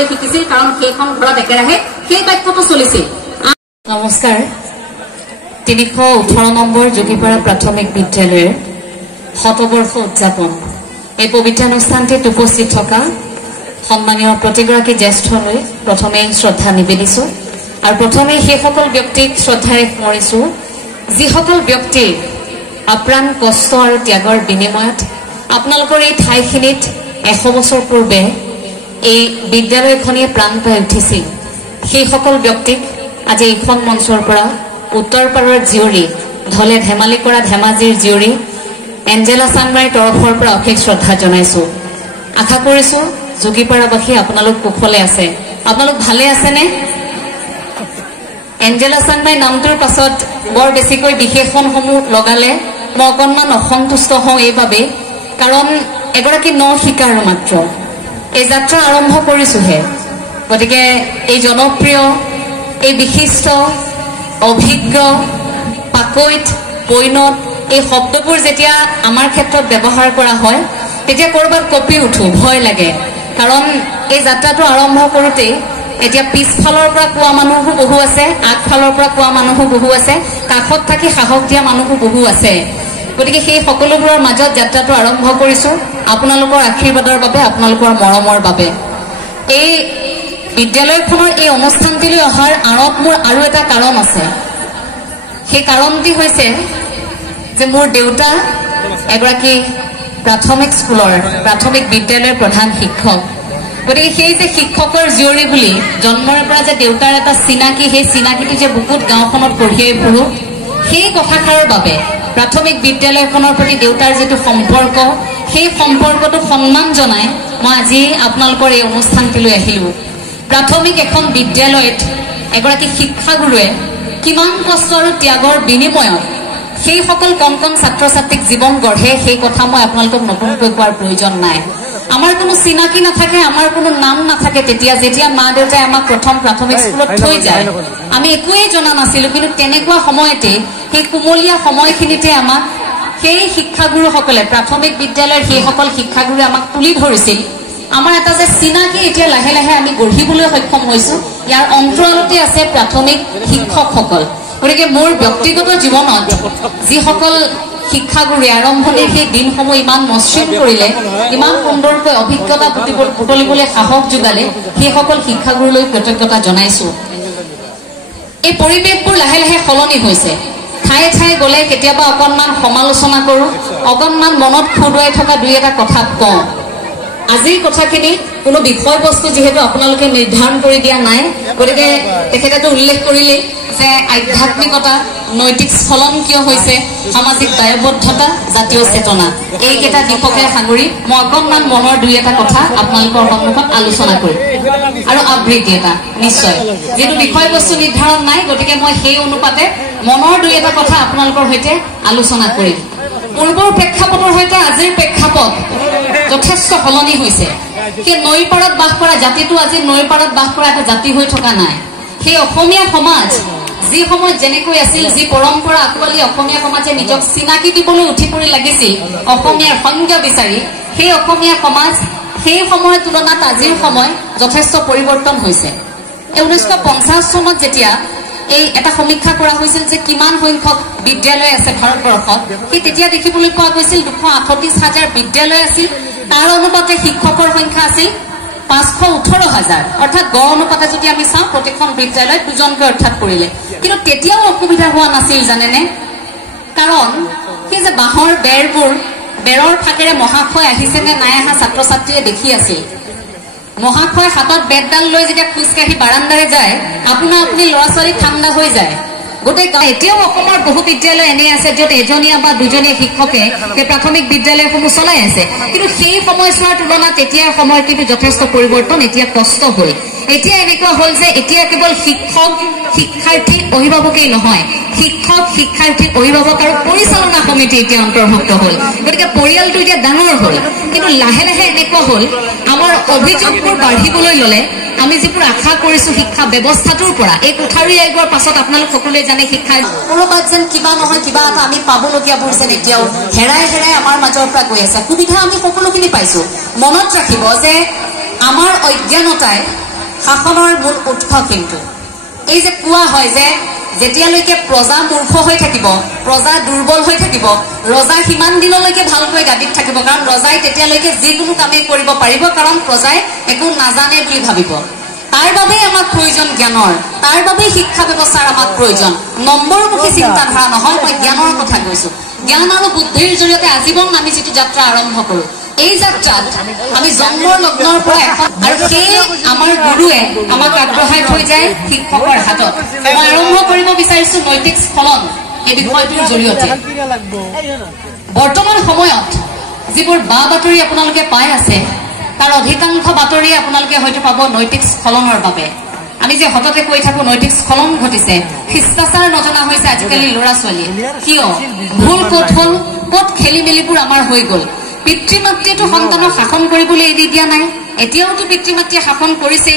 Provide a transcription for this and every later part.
পঢ়িবলৈ শিকিছিল কাৰণ সেইখন ঘৰত একেৰাহে সেই বাক্যটো চলিছিল। নমস্কাৰ। 318 নম্বৰ যোগীপাৰা প্ৰাথমিক বিদ্যালয়ৰ শতবৰ্ষ উদযাপন এই পবিত্ৰ অনুষ্ঠানটিত উপস্থিত থকা সন্মানীয় প্ৰতিগৰাকী জ্যেষ্ঠলৈ প্ৰথমে শ্ৰদ্ধা নিবেদিছো আৰু প্ৰথমে সেইসকল ব্যক্তিক শ্ৰদ্ধাৰে স্মৰিছো যিসকল ব্যক্তি আপ্ৰাণ কষ্ট আৰু ত্যাগৰ বিনিময়ত আপোনালোকৰ এই ঠাইখিনিত 100 বছৰ পূৰ্বে এই বিদ্যালয়খনে প্ৰাণ পাই উঠিছিল। সেইসকল ব্যক্তিক আজি এইখন মঞ্চৰ পৰা উত্তৰ পাৰৰ জীয়ৰী ঢলে ধেমালি কৰা ধেমাজিৰ জীয়ৰী এঞ্জেলা চাংমাইৰ তৰফৰ পৰা অশেষ শ্ৰদ্ধা জনাইছো। আশা কৰিছো যোগীপাৰাবাসী আপোনালোক কুশলে আছে। আপোনালোক ভালে আছেনে? এঞ্জেলা চাংমাই নামটোৰ পাছত বৰ বেছিকৈ বিশেষণসমূহ লগালে মই অকণমান অসন্তুষ্ট হওঁ এইবাবে কাৰণ এগৰাকী শিকাৰ মাত্ৰ এই যাত্ৰা আৰম্ভ কৰিছোহে। গতিকে এই জনপ্ৰিয় এই বিশিষ্ট অভিজ্ঞ পাকৈত পৈণত এই শব্দবোৰ যেতিয়া আমাৰ ক্ষেত্ৰত ব্যৱহাৰ কৰা হয় তেতিয়া কৰবাত কঁপি উঠো, ভয় লাগে। কাৰণ এই যাত্ৰাটো আৰম্ভ কৰোঁতে এতিয়া পিছফালৰ পৰা কোৱা মানুহো বহু আছে, আগফালৰ পৰা কোৱা মানুহো বহু আছে, কাষত থাকি সাহস দিয়া মানুহো বহু আছে। গতিকে সেই সকলোবোৰৰ মাজত যাত্ৰাটো আৰম্ভ কৰিছো আপোনালোকৰ আশীৰ্বাদৰ বাবে, আপোনালোকৰ মৰমৰ বাবে। এই বিদ্যালয়খনৰ এই অনুষ্ঠানটিলৈ অহাৰ আঁৰত মোৰ আৰু এটা কাৰণ আছে। সেই কাৰণটি হৈছে যে মোৰ দেউতা এগৰাকী প্ৰাথমিক বিদ্যালয়ৰ প্ৰধান শিক্ষক। গতিকে সেই যে শিক্ষকৰ জীয়ৰী বুলি জন্মৰে পৰা যে দেউতাৰ এটা চিনাকি, সেই চিনাকিটো যে বুকুত গাঁওখনত কঢ়িয়াই ফুৰো সেই কথাষাৰৰ বাবে প্ৰাথমিক বিদ্যালয়খনৰ প্ৰতি দেউতাৰ যিটো সম্পৰ্ক সেই সম্পৰ্কটো সন্মান জনাই মই আজি আপোনালোকৰ এই অনুষ্ঠানটিলৈ আহিলো। প্ৰাথমিক এখন বিদ্যালয়ত এগৰাকী শিক্ষাগুৰুৱে কিমান কষ্ট আৰু ত্যাগৰ বিনিময়ত সেই সকল কণ কণ ছাত্ৰ ছাত্ৰীক জীৱন গঢ়ে সেই কথা মই আপোনালোকক নতুনকৈ কোৱাৰ প্ৰয়োজন নাই। আমাৰ কোনো চিনাকি নাথাকে, আমাৰ কোনো নাম নাথাকে। যেতিয়া মা দেউতাই আমাক প্ৰথম প্ৰাথমিক স্কুলত থৈ যায় আমি একোৱেই জনা নাছিলো, কিন্তু তেনেকুৱা সময়তে সেই কুমলীয়া সময়খিনিতে আমাক সেই শিক্ষাগুৰুসকলে প্ৰাথমিক বিদ্যালয়ৰ সেইসকল শিক্ষাগুৰুৱে আমাক তুলি ধৰিছিল। আমাৰ এটা যে চিনাকি এতিয়া লাহে লাহে আমি গঢ়িবলৈ সক্ষম হৈছো, ইয়াৰ অন্তৰালতে আছে প্ৰাথমিক শিক্ষকসকল। গতিকে মোৰ ব্যক্তিগত জীৱনত যিসকল শিক্ষাগুৰুৱে আৰম্ভণিৰ সেই দিনসমূহ ইমান মসৃণ কৰিলে, ইমান সুন্দৰকৈ অভিজ্ঞতা বুটলিবলৈ সাহস যোগালে, সেইসকল শিক্ষাগুৰুলৈ কৃতজ্ঞতা জনাইছো। এই পৰিৱেশবোৰ লাহে লাহে সলনি হৈছে। ঠায়ে ঠায়ে গলে কেতিয়াবা অকণমান সমালোচনা কৰো, অকণমান মনত খুদুৱাই থকা দুই এটা কথা কওঁ। আজিৰ কথাখিনি কোনো বিষয়বস্তু যিহেতু আপোনালোকে নিৰ্ধাৰণ কৰি দিয়া নাই, গতিকে তেখেতেতো উল্লেখ কৰিলে যে আধ্যাত্মিকতা, নৈতিক স্খলন কিয় হৈছে, সামাজিক দায়বদ্ধতা, জাতীয় চেতনা, এইকেইটা দিশকে সাঙুৰি মই অকণমান মনৰ দুই এটা কথা আপোনালোকৰ সন্মুখত আলোচনা কৰিম আৰু আবৃত্তি এটা নিশ্চয়। যিটো বিষয়বস্তু নিৰ্ধাৰণ নাই, গতিকে মই সেই অনুপাতে মনৰ দুই এটা কথা আপোনালোকৰ সৈতে আলোচনা কৰিম। পূৰ্বৰ প্ৰেক্ষাপটৰ সৈতে আজিৰ প্ৰেক্ষাপট যথেষ্ট সলনি হৈছে। সেই নৈৰ পাৰত বাস কৰা জাতিটো আজি নৈৰ পাৰত বাস কৰা এটা জাতি হৈ থকা নাই। সেই অসমীয়া সমাজ যি সময়ত যেনেকৈ আছিল, যি পৰম্পৰা আঁকোৱালি অসমীয়া সমাজে নিজক চিনাকি দিবলৈ উঠি পৰি লাগিছিল অসমীয়াৰ সংজ্ঞা বিচাৰি, সেই অসমীয়া সমাজ সেই সময়ৰ তুলনাত আজিৰ সময় যথেষ্ট পৰিৱৰ্তন হৈছে। 1950 চনত যেতিয়া এই এটা সমীক্ষা কৰা হৈছিল যে কিমান সংখ্যক বিদ্যালয় আছে ভাৰতবৰ্ষত, সেই তেতিয়া দেখিবলৈ পোৱা গৈছিল 238,000 বিদ্যালয় আছিল। তাৰ অনুপাতে শিক্ষকৰ সংখ্যা আছিল 518,000, অৰ্থাৎ গড় অনুপাতে যদি আমি চাওঁ প্ৰতিখন বিদ্যালয়ত দুজনকৈ অৰ্থাৎ কৰিলে। কিন্তু তেতিয়াও অসুবিধা হোৱা নাছিল জানেনে? কাৰণ সেই যে বাঁহৰ বেৰৰ ফাকেৰে মহাশয় আহিছে নে নাই অহা ছাত্ৰ ছাত্ৰীয়ে দেখি আছিল। মহাশয় হাতত বেতডাল লৈ যেতিয়া খোজকাঢ়ি বাৰান্দাৰে যায়, আপোনা আপুনি ল'ৰা ছোৱালী ঠাণ্ডা হৈ যায়। গোটেই এতিয়াও অসমৰ বহু বিদ্যালয় এনে আছে য'ত এজনীয়া বা দুজনীয়া শিক্ষকে সেই প্ৰাথমিক বিদ্যালয়সমূহ চলাই আছে। কিন্তু সেই সময়ছোৱাৰ তুলনাত এতিয়াৰ সময়ত কিন্তু যথেষ্ট পৰিৱৰ্তন, এতিয়া কষ্ট হ'ল। এতিয়া এনেকুৱা হ'ল যে এতিয়া কেৱল শিক্ষক শিক্ষাৰ্থী অভিভাৱকেই নহয়, শিক্ষক শিক্ষাৰ্থী অভিভাৱক আৰু পৰিচালনা সমিতি এতিয়া অন্তৰ্ভুক্ত হ'ল। গতিকে পৰিয়ালটো এতিয়া ডাঙৰ হ'ল। কিন্তু লাহে লাহে এনেকুৱা হ'ল আমাৰ অভিযোগবোৰ বাঢ়িবলৈ ল'লে আমি যিবোৰ আশা কৰিছো শিক্ষা ব্যৱস্থাটোৰ পৰা, এই কোঠাৰী আয়োগৰ পাছত আপোনালোক সকলোৱে জানে শিক্ষা ক'ৰবাত যেন কিবা নহয় কিবা এটা আমি পাবলগীয়াবোৰ যেন এতিয়াও হেৰাই হেৰাই আমাৰ মাজৰ পৰা গৈ আছে। সুবিধা আমি সকলোখিনি পাইছো। মনত ৰাখিব যে আমাৰ অজ্ঞানতাই শাসনৰ মূল উৎস কিন্তু এই যে কোৱা হয় যে যেতিয়ালৈকে প্ৰজা মূৰ্খ হৈ থাকিব, প্ৰজা দুৰ্বল হৈ থাকিব, ৰজা সিমান দিনলৈকে ভালকৈ গাদীত থাকিব, কাৰণ ৰজাই তেতিয়ালৈকে যিকোনো কামেই কৰিব পাৰিব, কাৰণ প্ৰজাই একো নাজানে বুলি ভাবিব। তাৰ বাবেই আমাক প্ৰয়োজন জ্ঞানৰ, তাৰ বাবেই শিক্ষা ব্যৱস্থাৰ আমাক প্ৰয়োজন। নম্বৰমুখী চিন্তাধাৰা নহয়, মই জ্ঞানৰ কথা কৈছো। জ্ঞান আৰু বুদ্ধিৰ জৰিয়তে আজীৱন আমি যিটো যাত্ৰা আৰম্ভ কৰো, এই যাত্ৰাত আমি জন্মৰ লগ্নৰ পৰা আৰু সেই আমাৰ গুৰুৱে আমাক আগবঢ়াই থৈ যায় শিক্ষকৰ হাতত। মই আৰম্ভ কৰিব বিচাৰিছো নৈতিক স্খলন এই বিষয়টোৰ জৰিয়তে। বৰ্তমান সময়ত যিবোৰ বা বাতৰি আপোনালোকে পাই আছে, তাৰ অধিকাংশ বাতৰি আপোনালোকে হয়তো পাব নৈতিক স্খলনৰ বাবে। আমি যে হঠাতে কৈ থাকো নৈতিক স্খলন ঘটিছে, শিষ্টাচাৰ নজনা হৈছে আজিকালি ল'ৰা ছোৱালী। কিয়? ভুল ক'ত হ'ল, ক'ত খেলি মেলিবোৰ আমাৰ হৈ গ'ল। পিতৃ মাতৃয়েতো সন্তানক শাসন কৰিবলৈ এৰি দিয়া নাই, এতিয়াওতো পিতৃ মাতৃয়ে শাসন কৰিছে।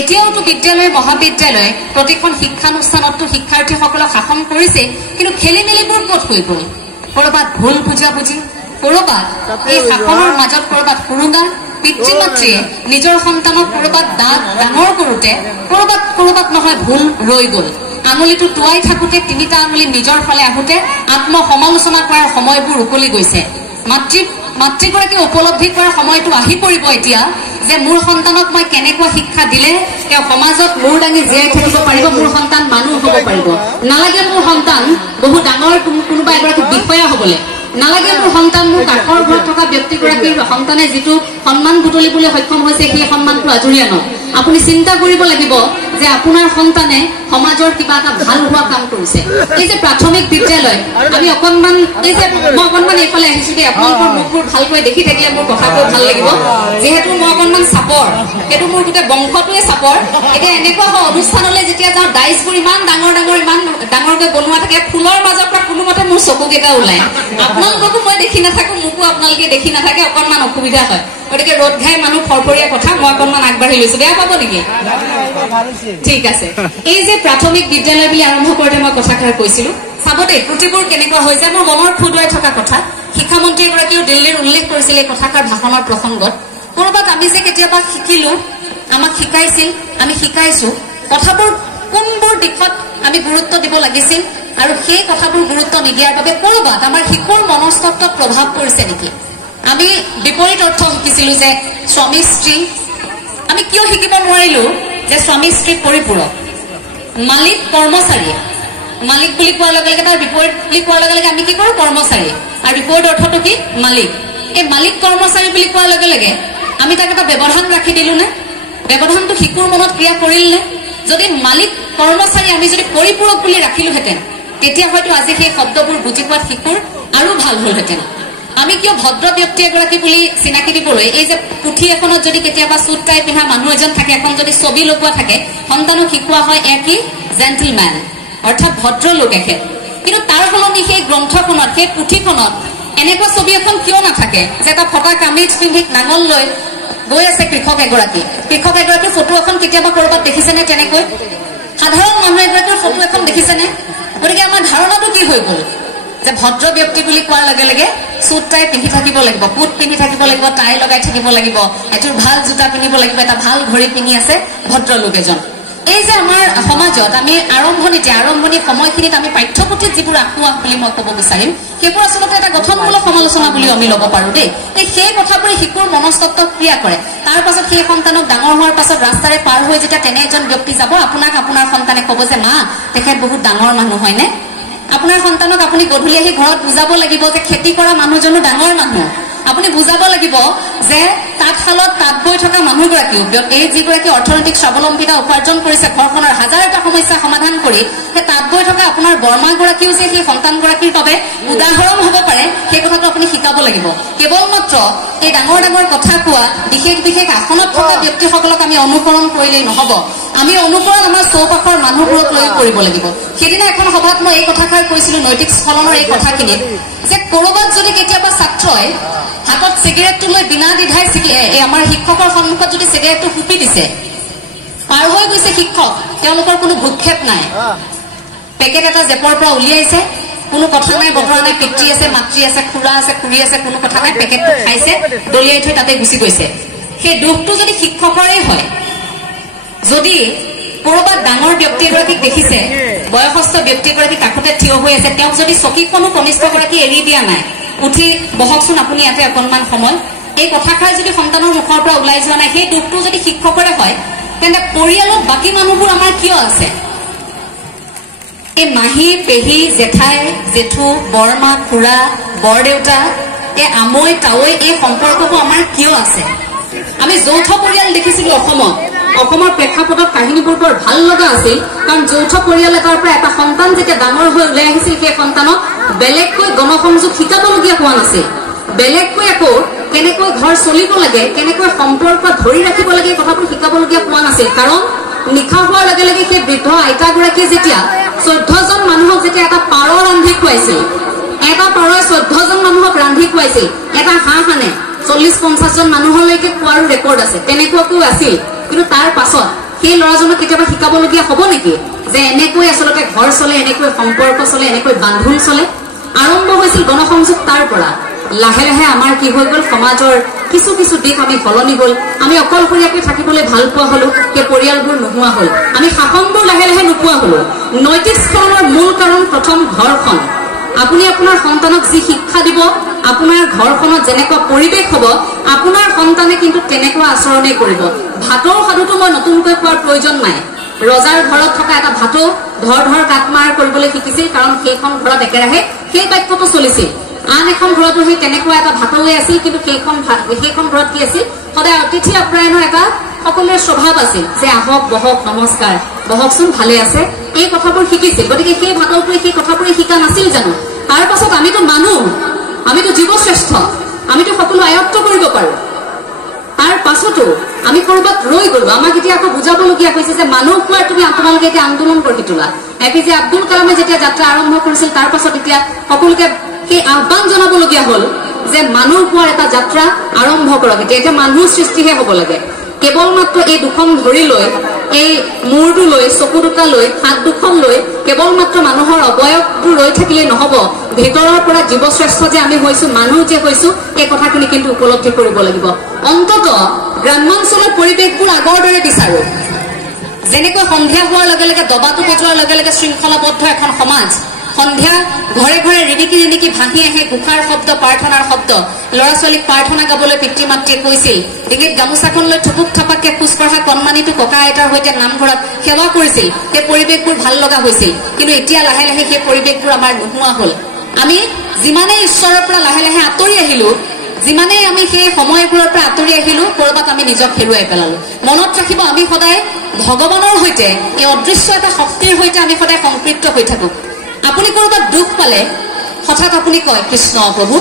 এতিয়াওতো বিদ্যালয় মহাবিদ্যালয় প্ৰতিখন শিক্ষানুষ্ঠানতো শিক্ষাৰ্থীসকলক শাসন কৰিছে, কিন্তু খেলি মেলিবোৰ ক'ত হৈ গ'ল? ক'ৰবাত ভুল বুজাবুজি, ক'ৰবাত এই শাসনৰ মাজত ক'ৰবাত সুৰুঙা। পিতৃ মাতৃয়ে নিজৰ সন্তানক ক'ৰবাত ডাঙৰ কৰোঁতে ক'ৰবাত নহয় ভুল ৰৈ গ'ল। আঙুলিটো টোৱাই থাকোঁতে তিনিটা আঙুলি নিজৰ ফালে আহোঁতে আত্মসমালোচনা কৰাৰ সময়বোৰ উকলি গৈছে। মাতৃগৰাকী উপলব্ধি কৰাৰ সময়টো আহি পৰিব এতিয়া যে মোৰ সন্তানক মই কেনেকুৱা শিক্ষা দিলে তেওঁ সমাজত মূৰ দাঙি জীয়াই থাকিব পাৰিব, মোৰ সন্তান মানুহ হ'ব পাৰিব। নালাগে মোৰ সন্তান বহু ডাঙৰ কোনোবা এগৰাকী বিষয়া হ'বলৈ, নালাগে মোৰ সন্তান মোৰ কাষৰ ঘৰত থকা ব্যক্তিগৰাকীৰ সন্তানে যিটো সন্মান বুটলিবলৈ সক্ষম হৈছে সেই সন্মানটো আজৰি আনক। আপুনি চিন্তা কৰিব লাগিব যে আপোনাৰ সন্তানে সমাজৰ কিবা এটা ভাল হোৱা কাম কৰিছে। এই যে প্ৰাথমিক বিদ্যালয়, আমি অকণমান এই যে মই অকণমান এইফালে আহিছো দেই, আপোনালোকৰ মুখবোৰ ভালকৈ দেখি থাকিলে মোৰ কথাটো ভাল লাগিব। যিহেতু মই অকণমান চাপৰ, সেইটো মোৰ গোটেই বংশটোৱে চাপৰ। এতিয়া এনেকুৱা হয় অনুষ্ঠানলৈ যেতিয়া যাওঁ, ডাইচবোৰ ইমান ডাঙৰকৈ বনোৱা থাকে, ফুলৰ মাজৰ পৰা কোনোমতে মোৰ চকুকেইটা ওলায়। আপোনালোককো মই দেখি নাথাকো, মোকো আপোনালোকে দেখি নাথাকে, অকণমান অসুবিধা হয়। গতিকে ৰ'দ ঘাই মানুহ ফৰফৰীয়া কথা, মই অকণমান আগবাঢ়ি লৈছো, বেয়া পাব নেকি? ঠিক আছে। এই যে প্ৰাথমিক বিদ্যালয় বুলি আৰম্ভ কৰোঁতে মই কথাষাৰ কৈছিলো, চাব দেই ত্ৰুটিবোৰ কেনেকুৱা হৈ যায়। মোৰ মনৰ ফুদুৱাই থকা কথা, শিক্ষামন্ত্ৰী এগৰাকীও দিল্লীৰ উল্লেখ কৰিছিল এই কথাষাৰ ভাষণৰ প্ৰসংগত। ক'ৰবাত আমি যে কেতিয়াবা শিকিলো, আমাক শিকাইছিল, আমি শিকাইছো, কথাবোৰ কোনবোৰ দিশত আমি গুৰুত্ব দিব লাগিছিল আৰু সেই কথাবোৰ গুৰুত্ব নিদিয়াৰ বাবে ক'ৰবাত আমাৰ শিশুৰ মনস্তত্বত প্ৰভাৱ পৰিছে নেকি? আমি বিপৰীত অৰ্থ শিকিছিলো যে স্বামী স্ত্ৰী, আমি কিয় শিকিব নোৱাৰিলো যে স্বামী স্ত্ৰী পৰিপূৰক, মালিক কৰ্মচাৰী। মালিক বুলি কোৱাৰ লগে লগে তাৰ বিপৰীত বুলি কোৱাৰ লগে লগে আমি কি কৰো? কৰ্মচাৰী। আৰু বিপৰীত অৰ্থটো কি? মালিক। এই মালিক কৰ্মচাৰী বুলি কোৱাৰ লগে লগে আমি তাক এটা ব্যৱধান ৰাখি দিলো নে? ব্যৱধানটো শিশুৰ মনত ক্ৰিয়া কৰিল নে? যদি মালিক কৰ্মচাৰী আমি যদি পৰিপূৰক বুলি ৰাখিলোহেঁতেন, তেতিয়া হয়তো আজি সেই শব্দবোৰ বুজি পোৱাত শিশুৰ আৰু ভাল হলহেঁতেন। আমি কিয় ভদ্ৰ ব্যক্তি এগৰাকী বুলি চিনাকি দিবলৈ এই যে পুথি এখনত যদি কেতিয়াবা চুট টাই পিন্ধা মানুহ এজন থাকে, এখন যদি ছবি লগোৱা থাকে, সন্তানক শিকোৱা হয় কি? জেণ্টলমেন, অৰ্থাৎ ভদ্ৰ লোক এখেত। কিন্তু তাৰ সলনি সেই গ্ৰন্থখনত, সেই পুথিখনত এনেকুৱা ছবি এখন কিয় নাথাকে যে এটা ফটা কামিজ পিন্ধি নাঙল লৈ গৈ আছে কৃষক এগৰাকী ফটো এখন কেতিয়াবা ক'ৰবাত দেখিছেনে? তেনেকৈ সাধাৰণ মানুহ এগৰাকীৰ ফটো এখন দেখিছেনে? গতিকে আমাৰ ধাৰণাটো কি হৈ গ'ল যে ভদ্ৰ ব্যক্তি বুলি কোৱাৰ লগে লগে চুট টাই পিন্ধি থাকিব লাগিব, কোট পিন্ধি থাকিব লাগিব, টাই লগাই থাকিব লাগিব, এযোৰ ভাল জোতা পিন্ধিব লাগিব, এটা ভাল ঘড়ী পিন্ধি আছে ভদ্ৰ লোক এজন। এই যে আমাৰ সমাজত আমি আৰম্ভণি সময়খিনিত আমি পাঠ্যপুথিত যিবোৰ আঁকোৱাহ বুলি মই ক'ব বিচাৰিম, সেইবোৰ আচলতে এটা গঠনমূলক সমালোচনা বুলি আমি ল'ব পাৰো দেই। সেই কথাবোৰে শিশুৰ মনস্তত্বক ক্ৰিয়া কৰে। তাৰ পাছত সেই সন্তানক ডাঙৰ হোৱাৰ পাছত ৰাস্তাৰে পাৰ হৈ যেতিয়া তেনে এজন ব্যক্তি যাব, আপোনাৰ সন্তানে ক'ব যে মা, তেখেত বহুত ডাঙৰ মানুহ হয়নে? আপোনাৰ সন্তানক আপুনি গধূলি আহি ঘৰত বুজাব লাগিব যে খেতি কৰা মানুহজনো ডাঙৰ মানুহ। আপুনি বুজাব লাগিব যে তাঁতশালত তাঁত বৈ থকা মানুহগৰাকীও, এই যিগৰাকী অৰ্থনৈতিক স্বাৱলম্বিতা উপাৰ্জন কৰিছে, ঘৰখনৰ হাজাৰটা সমস্যা সমাধান কৰি, সেই তাঁত বৈ থকা আপোনাৰ বৰমাগৰাকীও যে সেই সন্তানগৰাকীৰ বাবে উদাহৰণ হ'ব পাৰে, সেই কথাটো আপুনি শিকাব লাগিব। কেৱল মাত্ৰ এই ডাঙৰ ডাঙৰ কথা কোৱা বিশেষ আসনত থকা ব্যক্তিসকলক আমি অনুকৰণ কৰিলেই নহ'ব, আমি অনুকৰণ আমাৰ চৌপাশৰ মানুহবোৰক লৈ কৰিব লাগিব। সেইদিনা এখন সভাত মই এই কথাষাৰ কৈছিলো, নৈতিক স্খলনৰ এই কথাখিনিত, যে ক'ৰবাত যদি কেতিয়াবা ছাত্ৰই হাতত চিগাৰেটটো লৈ বিনা দ্বিধাই আমাৰ শিক্ষকৰ সন্মুখত যদি চিগাৰেটটো ফুপি দিছে, পাৰ হৈ গৈছে শিক্ষক, তেওঁলোকৰ কোনো ভূক্ষেপ নাই, পেকেট এটা জেপৰ পৰা উলিয়াইছে, কোনো কথা নাই বতৰা নাই, পিতৃ আছে, মাতৃ আছে, খুৰা আছে, খুৰী আছে, কোনো কথা নাই, পেকেটটো খাইছে, দলিয়াই থৈ তাতে গুচি গৈছে। সেই দুখটো যদি শিক্ষকৰে হয়, যদি কৰবাত ডাঙৰ ব্যক্তি এগৰাকীক দেখিছে, বয়সস্থ ব্যক্তি এগৰাকী কাষতে থিয় হৈ আছে, তেওঁক যদি চকীখনো কনিষ্ঠগৰাকী এৰি দিয়া নাই, উঠি বহকচোন আপুনি ইয়াতে অকণমান সময়, এই কথাষাৰ যদি সন্তানৰ মুখৰ পৰা ওলাই যোৱা নাই, সেই দুখটো যদি শিক্ষকৰে হয়, তেন্তে পৰিয়ালত বাকী মানুহবোৰ আমাৰ কিয় আছে? এই মাহী, পেহী, জেঠাই, জেঠু, বৰমা, খুৰা, বৰদেউতা, এই আমৈ, তাৱৈ, এই সম্পৰ্কবোৰ আমাৰ কিয় আছে? আমি যৌথ পৰিয়াল দেখিছিলো অসমত। অসমৰ প্ৰেক্ষাপটত কাহিনীবোৰ বৰ ভাল লগা আছিল, কাৰণ যৌথ পৰিয়াল এটাৰ পৰা এটা সন্তান যেতিয়া ডাঙৰ হৈ ওলাই আহিছিল, সেই সন্তানক বেলেগকৈ গণসংযোগ শিকাবলগীয়া হোৱা নাছিল। বেলেগকৈ আকৌ কেনেকৈ ঘৰ চলিব লাগে, কেনেকৈ সম্পৰ্ক ধৰি ৰাখিব লাগে, এই কথাবোৰ শিকাবলগীয়া হোৱা নাছিল। কাৰণ নিশা হোৱাৰ লগে লগে সেই বৃদ্ধ আইতাগৰাকীয়ে যেতিয়া 14জন মানুহক যেতিয়া এটা পাৰ ৰান্ধি খুৱাইছিল, এটা পাৰই 14জন মানুহক ৰান্ধি খুৱাইছিল, এটা হাঁহ আনে 40-50জন মানুহলৈকে খোৱাৰো ৰেকৰ্ড আছে, তেনেকুৱাকৈ আছিল। কিন্তু তাৰ পাছত সেই ল'ৰাজনক কেতিয়াবা শিকাবলগীয়া হ'ব নেকি যে এনেকৈ আচলতে ঘৰ চলে, এনেকৈ সম্পৰ্ক চলে, এনেকৈ বান্ধোন চলে? আৰম্ভ হৈছিল গণসংযোগ তাৰ পৰা। লাহে লাহে আমাৰ কি হৈ গ'ল, সমাজৰ কিছু কিছু দিশ আমি সলনি হ'ল। আমি অকলশৰীয়াকৈ থাকিবলৈ ভাল পোৱা হলো, সেই পৰিয়ালবোৰ নোহোৱা হ'ল। আমি শাসনবোৰ লাহে লাহে নোপোৱা হলো। নৈতিক স্খলনৰ মূল কাৰণ প্ৰথম ঘৰখন। আপুনি আপোনাৰ সন্তানক যি শিক্ষা দিব, আপোনাৰ ঘৰখনত যেনেকুৱা পৰিৱেশ হ'ব, আপোনাৰ সন্তানে কিন্তু তেনেকুৱা আচৰণে কৰিব। ভাতৰ সাধুটো মই নতুনকৈ কোৱাৰ প্ৰয়োজন নাই। ৰজাৰ ঘৰত থকা এটা ভাটৌ ধৰ ধৰ কাটমাৰ কৰিবলৈ শিকিছিল, কাৰণ সেইখন ঘৰত একেৰাহে সেই বাক্যটো চলিছিল। আন এখন ঘৰতো সেই তেনেকুৱা এটা ভাটৌৱে আছিল, কিন্তু সেইখন ঘৰত কি আছিল, সদায় অতিথি আপ্যায়নৰ এটা সকলোৰে স্বভাৱ আছিল যে আহক, বহক, নমস্কাৰ, বহকচোন, ভালে আছে, এই কথাবোৰ শিকিছিল। গতিকে সেই ভাটৌটোৱে সেই কথাবোৰে শিকা নাছিল জানো? তাৰ পাছত আমিতো মানুহ, আমিতো জীৱশ্ৰেষ্ঠ, আমিতো সকলো আয়ত্ব কৰিব পাৰো। তাৰ পাছতো আমি কৰবাত ৰৈ গলো। আমাক এতিয়া আকৌ বুজাবলগীয়া হৈছে যে মানুহ কোৱাৰ তুমি আপোনালোকে এতিয়া আন্দোলন কৰি তোলা। APJ আব্দুল কালামে যেতিয়া যাত্ৰা আৰম্ভ কৰিছিল, তাৰ পাছত এতিয়া সকলোকে সেই আহ্বান জনাবলগীয়া হ'ল যে মানুহ কোৱাৰ এটা যাত্ৰা আৰম্ভ কৰক। এতিয়া মানুহ সৃষ্টিহে হ'ব লাগে। কেৱল মাত্ৰ এই দুখন ধৰি লৈ, এই মূৰটো লৈ, চকু দুটা লৈ, হাত দুখন লৈ কেৱল মাত্ৰ মানুহৰ অৱয়ৱটো ৰৈ থাকিলে নহব। ভিতৰৰ পৰা জীৱশ্ৰেষ্ঠ যে আমি হৈছো, মানুহ যে হৈছো, এই কথাখিনি কিন্তু উপলব্ধি কৰিব লাগিব। অন্তত গ্ৰাম্যাঞ্চলৰ পৰিৱেশবোৰ আগৰ দৰে বিচাৰো। যেনেকৈ সন্ধিয়া হোৱাৰ লগে লগে, দবাটো বজোৱাৰ লগে লগে শৃংখলাবদ্ধ এখন সমাজ, সন্ধিয়া ঘৰে ঘৰে ৰিণিকি ৰিণিকি ভাহি আহে ঘোষাৰ শব্দ, প্ৰাৰ্থনাৰ শব্দ। ল'ৰা ছোৱালীক প্ৰাৰ্থনা গাবলৈ পিতৃ মাতৃয়ে কৈছিল। ডিঙিত গামোচাখন লৈ থুপুক থাপাককে খোজ কঢ়া কণমানিটো ককা আইতাৰ সৈতে নামঘৰত সেৱা কৰিছিল। সেই পৰিৱেশবোৰ ভাল লগা হৈছিল। কিন্তু এতিয়া লাহে লাহে সেই পৰিৱেশবোৰ আমাৰ নোহোৱা হ'ল। আমি যিমানেই ঈশ্বৰৰ পৰা লাহে লাহে আঁতৰি আহিলো, যিমানেই আমি সেই সময়বোৰৰ পৰা আঁতৰি আহিলো, কৰবাত আমি নিজক হেৰুৱাই পেলালো। মনত ৰাখিব, আমি সদায় ভগৱানৰ সৈতে, এই অদৃশ্য এটা শক্তিৰ সৈতে আমি সদায় সম্পৃক্ত হৈ থাকো। আপুনি কৰবাত দুখ পালে হঠাৎ আপুনি কয় কৃষ্ণ প্ৰভু।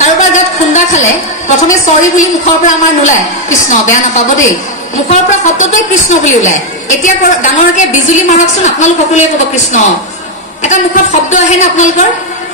কাৰোবাৰ গাত খুন্দা খালে প্ৰথমে চৰি বুলি মুখৰ পৰা আমাৰ নোলায়, কৃষ্ণ বেয়া নাপাব দেই, মুখৰ পৰা শব্দটোৱে কৃষ্ণ বুলি ওলায়। এতিয়া ডাঙৰকে বিজুলী মাৰকচোন, আপোনালোক সকলোৱে ক'ব কৃষ্ণ। এটা মুখত শব্দ আহে নে আপোনালোকৰ?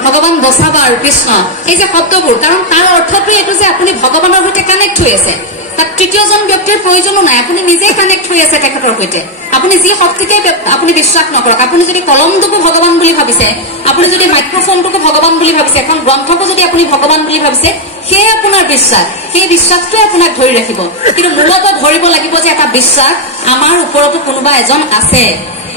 ভগৱান বচাবা আৰু কৃষ্ণ, এই যে শব্দবোৰ, কাৰণ তাৰ অৰ্থটো এইটো যে আপুনি ভগৱানৰ সৈতে কানেক্ট হৈ আছে। তাত তৃতীয়জন ব্যক্তিৰ প্ৰয়োজনো নাই, আপুনি নিজেই কানেক্ট হৈ আছে তেখেতৰ সৈতে। আপুনি যি শক্তিকে আপুনি বিশ্বাস নকৰক, আপুনি যদি কলমটোকো ভগৱান বুলি ভাবিছে, আপুনি যদি মাইক্ৰফোনটোকো ভগৱান বুলি ভাবিছে, এখন গ্ৰন্থকো যদি আপুনি ভগৱান বুলি ভাবিছে, সেয়ে আপোনাৰ বিশ্বাস, সেই বিশ্বাসটোৱে আপোনাক ধৰি ৰাখিব। কিন্তু মূলত ধৰিব লাগিব যে এটা বিশ্বাস, আমাৰ ওপৰতো কোনোবা এজন আছে।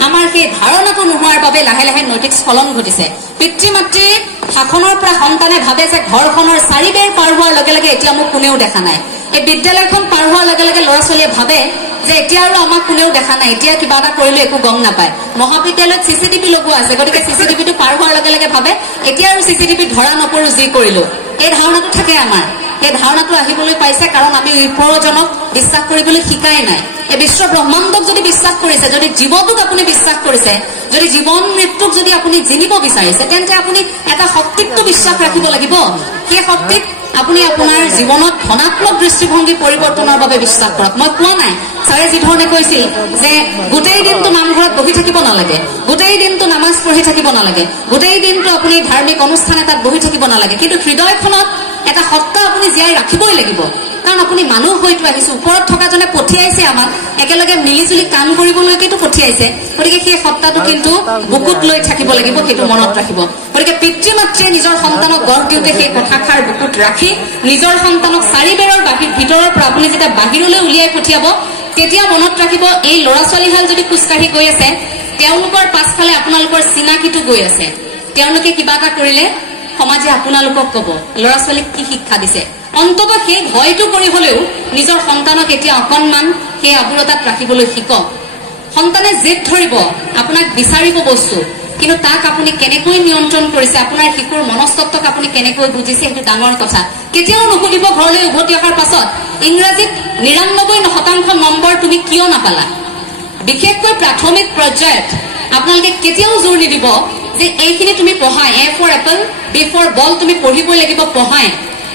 আমাৰ সেই ধাৰণাটো নোহোৱাৰ বাবে লাহে লাহে নৈতিক স্খলন ঘটিছে। পিতৃ মাতৃৰ শাসনৰ পৰা সন্তানে ভাবে যে ঘৰখনৰ 4 বেৰ পাৰ হোৱাৰ লগে লগে এতিয়া মোক কোনেও দেখা নাই। এই বিদ্যালয়খন পাৰ হোৱাৰ লগে লগে ল'ৰা ছোৱালীয়ে ভাবে যে এতিয়া আৰু আমাক কোনেও দেখা নাই, এতিয়া কিবা এটা কৰিলে একো গম নাপায়। মহাবিদ্যালয়ত CCTV লগোৱা আছে, গতিকে CCTVটো পাৰ হোৱাৰ লগে লগে ভাবে এতিয়া আৰু CCTV ধৰা নপৰো, যি কৰিলো। এই ধাৰণাটো থাকে আমাৰ। এই ধাৰণাটো আহিবলৈ পাইছে কাৰণ আমি ওপৰজনক বিশ্বাস কৰিবলৈ শিকাই নাই। এই বিশ্ব ব্ৰহ্মাণ্ডক যদি বিশ্বাস কৰিছে, যদি জীৱটোক আপুনি বিশ্বাস কৰিছে, যদি জীৱন মৃত্যুক যদি আপুনি জিনিব বিচাৰিছে, তেন্তে আপুনি এটা শক্তিকটো বিশ্বাস ৰাখিব লাগিব। সেই শক্তিক আপুনি আপোনাৰ জীৱনত ধনাত্মক দৃষ্টিভংগী পৰিৱৰ্তনৰ বাবে বিশ্বাস কৰক। মই কোৱা নাই, ছাৰে যি ধৰণে কৈছিল যে গোটেই দিনটো নামঘৰত বহি থাকিব নালাগে, গোটেই দিনটো নামাজ পঢ়ি থাকিব নালাগে, গোটেই দিনটো আপুনি ধাৰ্মিক অনুষ্ঠান এটাত বহি থাকিব নালাগে, কিন্তু হৃদয়খনত এটা সত্তা আপুনি জীয়াই ৰাখিবই লাগিব। কাৰণ আপুনি মানুহ হয়তো আহিছে, ওপৰত থকাজনে পঠিয়াইছে আমাক, একেলগে মিলিজুলি কাম কৰিবলৈকেতো পঠিয়াইছে। গতিকে সেই সত্তাটো কিন্তু বুকুত লৈ থাকিব লাগিব, সেইটো মনত ৰাখিব। গতিকে পিতৃ মাতৃয়ে নিজৰ সন্তানক গঢ় দিওঁতে সেই কথাষাৰ বুকুত ৰাখি নিজৰ সন্তানক 4 বেৰৰ ভিতৰৰ পৰা আপুনি যেতিয়া বাহিৰলৈ উলিয়াই পঠিয়াব, তেতিয়া মনত ৰাখিব এই ল'ৰা ছোৱালীহাল যদি খোজকাঢ়ি গৈ আছে তেওঁলোকৰ পাছফালে আপোনালোকৰ চিনাকিটো গৈ আছে তেওঁলোকে কিবা এটা কৰিলে সমাজে আপোনালোকক ক'ব ল'ৰা ছোৱালীক কি শিক্ষা দিছে অন্তত সেই ভয়টো কৰি হলেও নিজৰ সন্তানক এতিয়া অকণমান সেই আবুৰতাত ৰাখিবলৈ শিকক সন্তানে জেদ ধৰিব আপোনাক বিচাৰিব বস্তু কিন্তু তাক আপুনি কেনেকৈ নিয়ন্ত্ৰণ কৰিছে আপোনাৰ শিশুৰ মনস্তত্বক আপুনি কেনেকৈ বুজিছে সেইটো ডাঙৰ কথা কেতিয়াও নুসুধিব ঘৰলৈ উভতি অহাৰ পাছত ইংৰাজীত 99% নম্বৰ তুমি কিয় নাপালা বিশেষকৈ প্ৰাথমিক পৰ্যায়ত আপোনালোকে কেতিয়াও জোৰ নিদিব যে এইখিনি তুমি পঢ়াই A for apple B for ball তুমি পঢ়িবই লাগিব পঢ়াই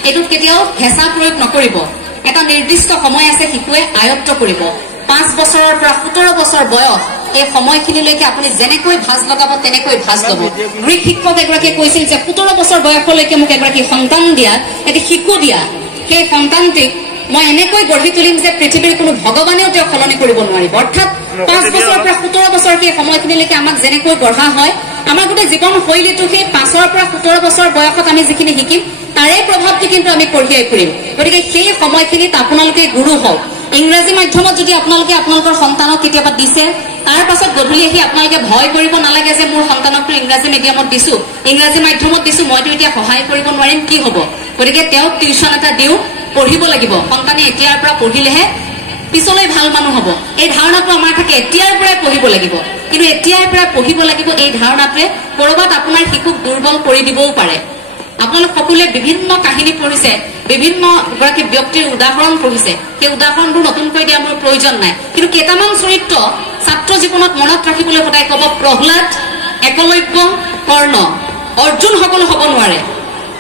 এটোত কেতিয়াও হেঁচা প্ৰয়োগ নকৰিব এটা নিৰ্দিষ্ট সময় আছে শিশুৱে আয়ত্ত কৰিব 5 বছৰৰ পৰা 17 বছৰ বয়স এই সময়খিনিলৈকে আপুনি যেনেকৈ ভাজ লগাব তেনেকৈ ভাজ ল'ব গ্ৰীক শিক্ষক এগৰাকীয়ে কৈছিল যে 17 বছৰ বয়সলৈকে মোক এগৰাকী সন্তান দিয়া এটি শিশু দিয়া সেই সন্তানটিক মই এনেকৈ গঢ়ি তুলিম যে পৃথিৱীৰ কোনো ভগৱানেও তেওঁ সলনি কৰিব নোৱাৰিব অৰ্থাৎ 5 বছৰৰ পৰা 17 বছৰ সেই সময়খিনিলৈকে আমাক যেনেকৈ গঢ়া হয় আমাৰ গোটেই জীৱন শৈলীটো সেই 5ৰ পৰা 17 বছৰ বয়সত আমি যিখিনি শিকিম তাৰে প্ৰভাৱটো কিন্তু আমি কঢ়িয়াই ফুৰিম গতিকে সেই সময়খিনিত আপোনালোকে গুৰু হওক ইংৰাজী মাধ্যমত যদি আপোনালোকে আপোনালোকৰ সন্তানক কেতিয়াবা দিছে তাৰ পাছত গধূলি আহি আপোনালোকে ভয় কৰিব নালাগে যে মোৰ সন্তানকটো ইংৰাজী মিডিয়ামত দিছো ইংৰাজী মাধ্যমত দিছো মইতো এতিয়া সহায় কৰিব নোৱাৰিম কি হ'ব গতিকে তেওঁক টিউচন এটা দিও পঢ়িব লাগিব সন্তানে এতিয়াৰ পৰা পঢ়িলেহে পিছলৈ ভাল মানুহ হ'ব এই ধাৰণাটো আমাৰ থাকে এতিয়াৰ পৰাই পঢ়িব লাগিব কিন্তু এতিয়াৰ পৰা পঢ়িব লাগিব এই ধাৰণাটোৱে কৰবাত আপোনাৰ শিশুক দুৰ্বল কৰি দিবও পাৰে আপোনালোক সকলোৱে বিভিন্ন কাহিনী পঢ়িছে বিভিন্ন গৰাকী ব্যক্তিৰ উদাহৰণ পঢ়িছে সেই উদাহৰণবোৰ নতুনকৈ দিয়া মোৰ প্ৰয়োজন নাই কিন্তু কেইটামান চৰিত্ৰ ছাত্ৰ জীৱনত মনত ৰাখিবলৈ সদায় ক'ব প্ৰহ্লাদ একলব্য কৰ্ণ অৰ্জুন সকলো হ'ব নোৱাৰে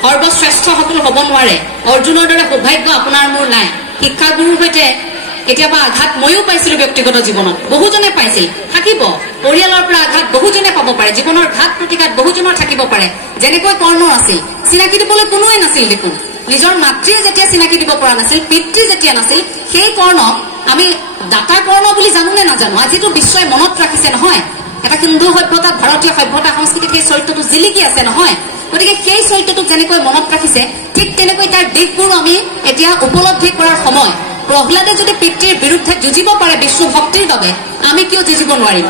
সৰ্বশ্ৰেষ্ঠ সকলো হ'ব নোৱাৰে অৰ্জুনৰ দৰে সৌভাগ্য আপোনাৰ মোৰ নাই শিক্ষাগুৰুৰ সৈতে কেতিয়াবা আঘাত ময়ো পাইছিলো ব্যক্তিগত জীৱনত বহুজনে পাইছিল থাকিব পৰিয়ালৰ পৰা আঘাত বহুজনে পাব পাৰে জীৱনৰ ঘাত প্ৰতিঘাত বহুজনৰ থাকিব পাৰে যেনেকৈ কৰ্ণ আছিল চিনাকি দিবলৈ কোনোৱে নাছিল দেখোন নিজৰ মাতৃয়ে যেতিয়া চিনাকি দিব পৰা নাছিল পিতৃ যেতিয়া নাছিল সেই কৰ্ণক আমি দাতা কৰ্ণ বুলি জানো নে নাজানো আজিতো বিশ্বই মনত ৰাখিছে নহয় এটা হিন্দু সভ্যতাত ভাৰতীয় সভ্যতা সংস্কৃতিত সেই চৰিত্ৰটো জিলিকি আছে নহয় গতিকে সেই চৰিত্ৰটোক যেনেকৈ মনত ৰাখিছে ঠিক তেনেকৈ তাৰ দিশবোৰ আমি এতিয়া উপলব্ধি কৰাৰ সময় প্ৰহ্লাদে যদি পিতৃৰ বিৰুদ্ধে যুঁজিব পাৰে বিষ্ণু ভক্তিৰ বাবে আমি কিয় যুঁজিব নোৱাৰিম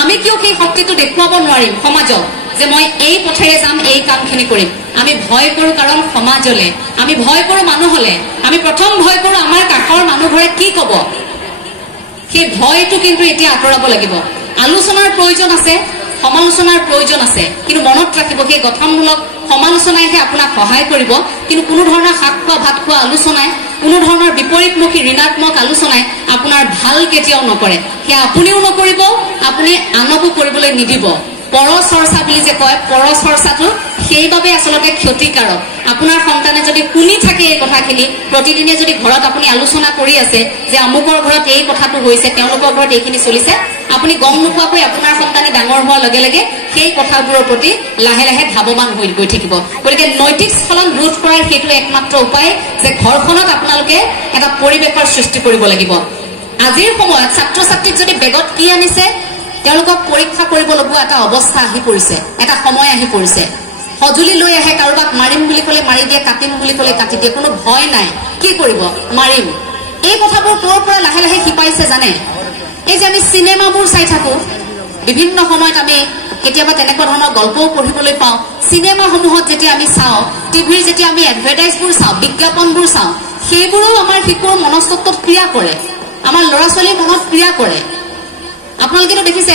আমি কিয় সেই শক্তিটো দেখুৱাব নোৱাৰিম সমাজক যে মই এই পথেৰে যাম এই কামখিনি কৰিম আমি ভয় কৰোঁ কাৰণ সমাজলে আমি ভয় কৰোঁ মানুহলে আমি প্ৰথম ভয় কৰোঁ আমাৰ কাষৰ মানুহবোৰে কি ক'ব সেই ভয়টো কিন্তু এতিয়া আঁতৰাব লাগিব আলোচনাৰ প্ৰয়োজন আছে সমালোচনাৰ প্ৰয়োজন আছে কিন্তু মনত ৰাখিব সেই গঠনমূলক সমালোচনাইহে আপোনাক সহায় কৰিব কিন্তু কোনো ধৰণৰ শাক খোৱা ভাত খোৱা আলোচনাই কোনো ধৰণৰ বিপৰীতমুখী ঋণাত্মক আলোচনাই আপোনাৰ ভাল কেতিয়াও নকৰে সেয়া আপুনিও নকৰিব আপুনি আনকো কৰিবলৈ নিদিব পৰচৰ্চা বুলি যে কয় পৰচৰ্চাটো সেইবাবে আচলতে ক্ষতিকাৰক আপোনাৰ সন্তানে যদি শুনি থাকে এই কথাখিনি প্ৰতিদিনে যদি ঘৰত আপুনি আলোচনা কৰি আছে যে আমুকৰ ঘৰত এই কথাটো হৈছে তেওঁলোকৰ ঘৰত এইখিনি চলিছে আপুনি গম নোপোৱাকৈ আপোনাৰ সন্তানে ডাঙৰ হোৱাৰ লগে লগে সেই কথাবোৰৰ প্ৰতি লাহে লাহে ধাৱমান হৈ গৈ থাকিব গতিকে নৈতিক স্খলন ৰোধ কৰাৰ সেইটো একমাত্ৰ উপায় যে ঘৰখনত আপোনালোকে এটা পৰিৱেশৰ সৃষ্টি কৰিব লাগিব আজিৰ সময়ত ছাত্ৰ ছাত্ৰীক যদি বেগত কি আনিছে তেওঁলোকক পৰীক্ষা কৰিব লগা এটা অৱস্থা আহি পৰিছে এটা সময় আহি পৰিছে সজুলি লৈ আহে কাৰোবাক মাৰিম বুলি ক'লে মাৰি দিয়ে কাটিম বুলি ক'লে কাটি দিয়ে কোনো ভয় নাই কি কৰিব মাৰিম এই কথাবোৰ ক'ৰ পৰা লাহে লাহে শিপাইছে জানে এই যে আমি চিনেমাবোৰ চাই থাকো বিভিন্ন সময়ত আমি কেতিয়াবা তেনেকুৱা ধৰণৰ গল্পও পঢ়িবলৈ পাওঁ চিনেমাসমূহত যেতিয়া আমি চাওঁ টিভিৰ যেতিয়া আমি এডভাৰটাইজবোৰ চাওঁ বিজ্ঞাপনবোৰ চাওঁ সেইবোৰো আমাৰ শিশুৰ মনস্তত্বত ক্ৰিয়া কৰে আমাৰ ল'ৰা ছোৱালীৰ মনত ক্ৰিয়া কৰে আপোনালোকেতো দেখিছে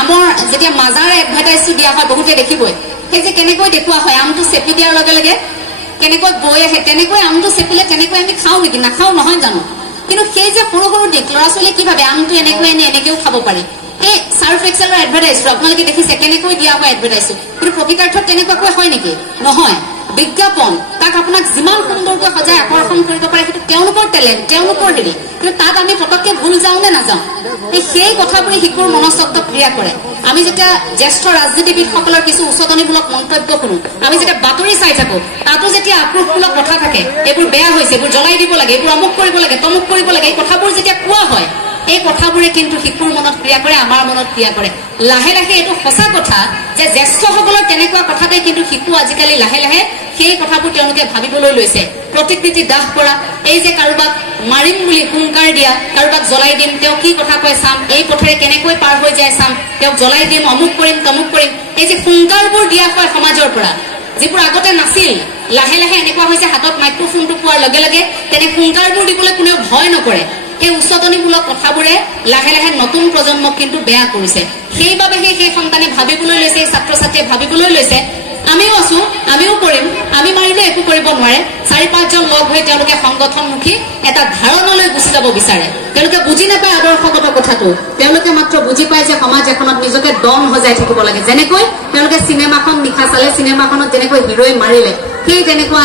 আমৰ যেতিয়া মাজাৰ এডভাৰটাইজটো দিয়া হয় বহুতে দেখিবই সেই যে কেনেকৈ দেখুওৱা হয় আমটো চেপি দিয়াৰ লগে লগে কেনেকৈ বৈ আহে তেনেকৈ আমটো চেপিলে তেনেকৈ আমি খাওঁ নেকি নাখাওঁ নহয় জানো কিন্তু সেই যে সৰু সৰু দিশ ল'ৰা ছোৱালীয়ে কি ভাবে আমটো এনেকৈ এনেকৈও খাব পাৰি এই সাৰ্ফ এক্সেলৰ এডভাৰটাইজটো আপোনালোকে দেখিছে কেনেকৈ দিয়া হয় এডভাৰটাইজটো কিন্তু প্ৰকৃতাৰ্থত তেনেকুৱাকৈ হয় নেকি নহয় বিজ্ঞাপন তাক আপোনাক যিমান সুন্দৰকৈ সজাই আকৰ্ষণ কৰিব পাৰে সেইটো তেওঁলোকৰ টেলেণ্ট তেওঁলোকৰ হেৰি কিন্তু তাত আমি পটককৈ ভুল যাওঁ নে নাযাওঁ সেই কথাবোৰে শিশুৰ মনস্তত্ব ক্ৰিয়া কৰে আমি যেতিয়া জ্যেষ্ঠ ৰাজনীতিবিদসকলৰ কিছু উচতনিমূলক মন্তব্য শুনো আমি যেতিয়া বাতৰি চাই থাকো তাতো যেতিয়া আক্ৰোশমূলক কথা থাকে এইবোৰ বেয়া হৈছে এইবোৰ জ্বলাই দিব লাগে এইবোৰ অমুক কৰিব লাগে তমুক কৰিব লাগে এই কথাবোৰ যেতিয়া কোৱা হয় এই কথাবোৰে কিন্তু শিশুৰ মনত ক্ৰিয়া কৰে আমাৰ মনত ক্ৰিয়া কৰে লাহে লাহে এইটো সঁচা কথা যে জ্যেষ্ঠসকলৰ তেনেকুৱা কথাতে কিন্তু শিশু আজিকালি লাহে লাহে সেই কথাবোৰ তেওঁলোকে ভাবিবলৈ লৈছে প্ৰতিকৃতি দাহ কৰা, এই যে কাৰোবাক মাৰিম বুলি হুংকাৰ দিয়া, কাৰোবাক জ্বলাই দিম, তেওঁ কি কথা কয় চাম, এই পথেৰে কেনেকৈ পাৰ হৈ যায় চাম, তেওঁক জ্বলাই দিম, অমুক কৰিম তমুক কৰিম, এই যে হুংকাৰবোৰ দিয়া হয় সমাজৰ পৰা, যিবোৰ আগতে নাছিল, লাহে লাহে এনেকুৱা হৈছে হাতত মাইক্ৰফোনটো পোৱাৰ লগে লগে তেনে হুংকাৰবোৰ দিবলৈ কোনেও ভয় নকৰে। সেই উচতনিমূলক কথাবোৰে লাহে লাহে নতুন প্ৰজন্মক কিন্তু বেয়া কৰিছে। সেইবাবেহে সেই সন্তানে ভাবিবলৈ লৈছে, এই ছাত্ৰ ছাত্ৰীয়ে ভাবিবলৈ লৈছে আমিও আছো, আমিও কৰিম, আমি মাৰিলে একো কৰিব নোৱাৰে। 4-5জন লগ হৈ তেওঁলোকে সংগঠনমুখী এটা ধাৰণালৈ গুচি যাব বিচাৰে। তেওঁলোকে বুজি নাপায় আদৰ্শগত কথাটো, তেওঁলোকে মাত্ৰ বুজি পায় যে সমাজ এখনত নিজকে দম সজাই থাকিব লাগে। যেনেকৈ তেওঁলোকে চিনেমাখন নিশা চালে, চিনেমাখনত যেনেকৈ হিৰোই মাৰিলে, সেই তেনেকুৱা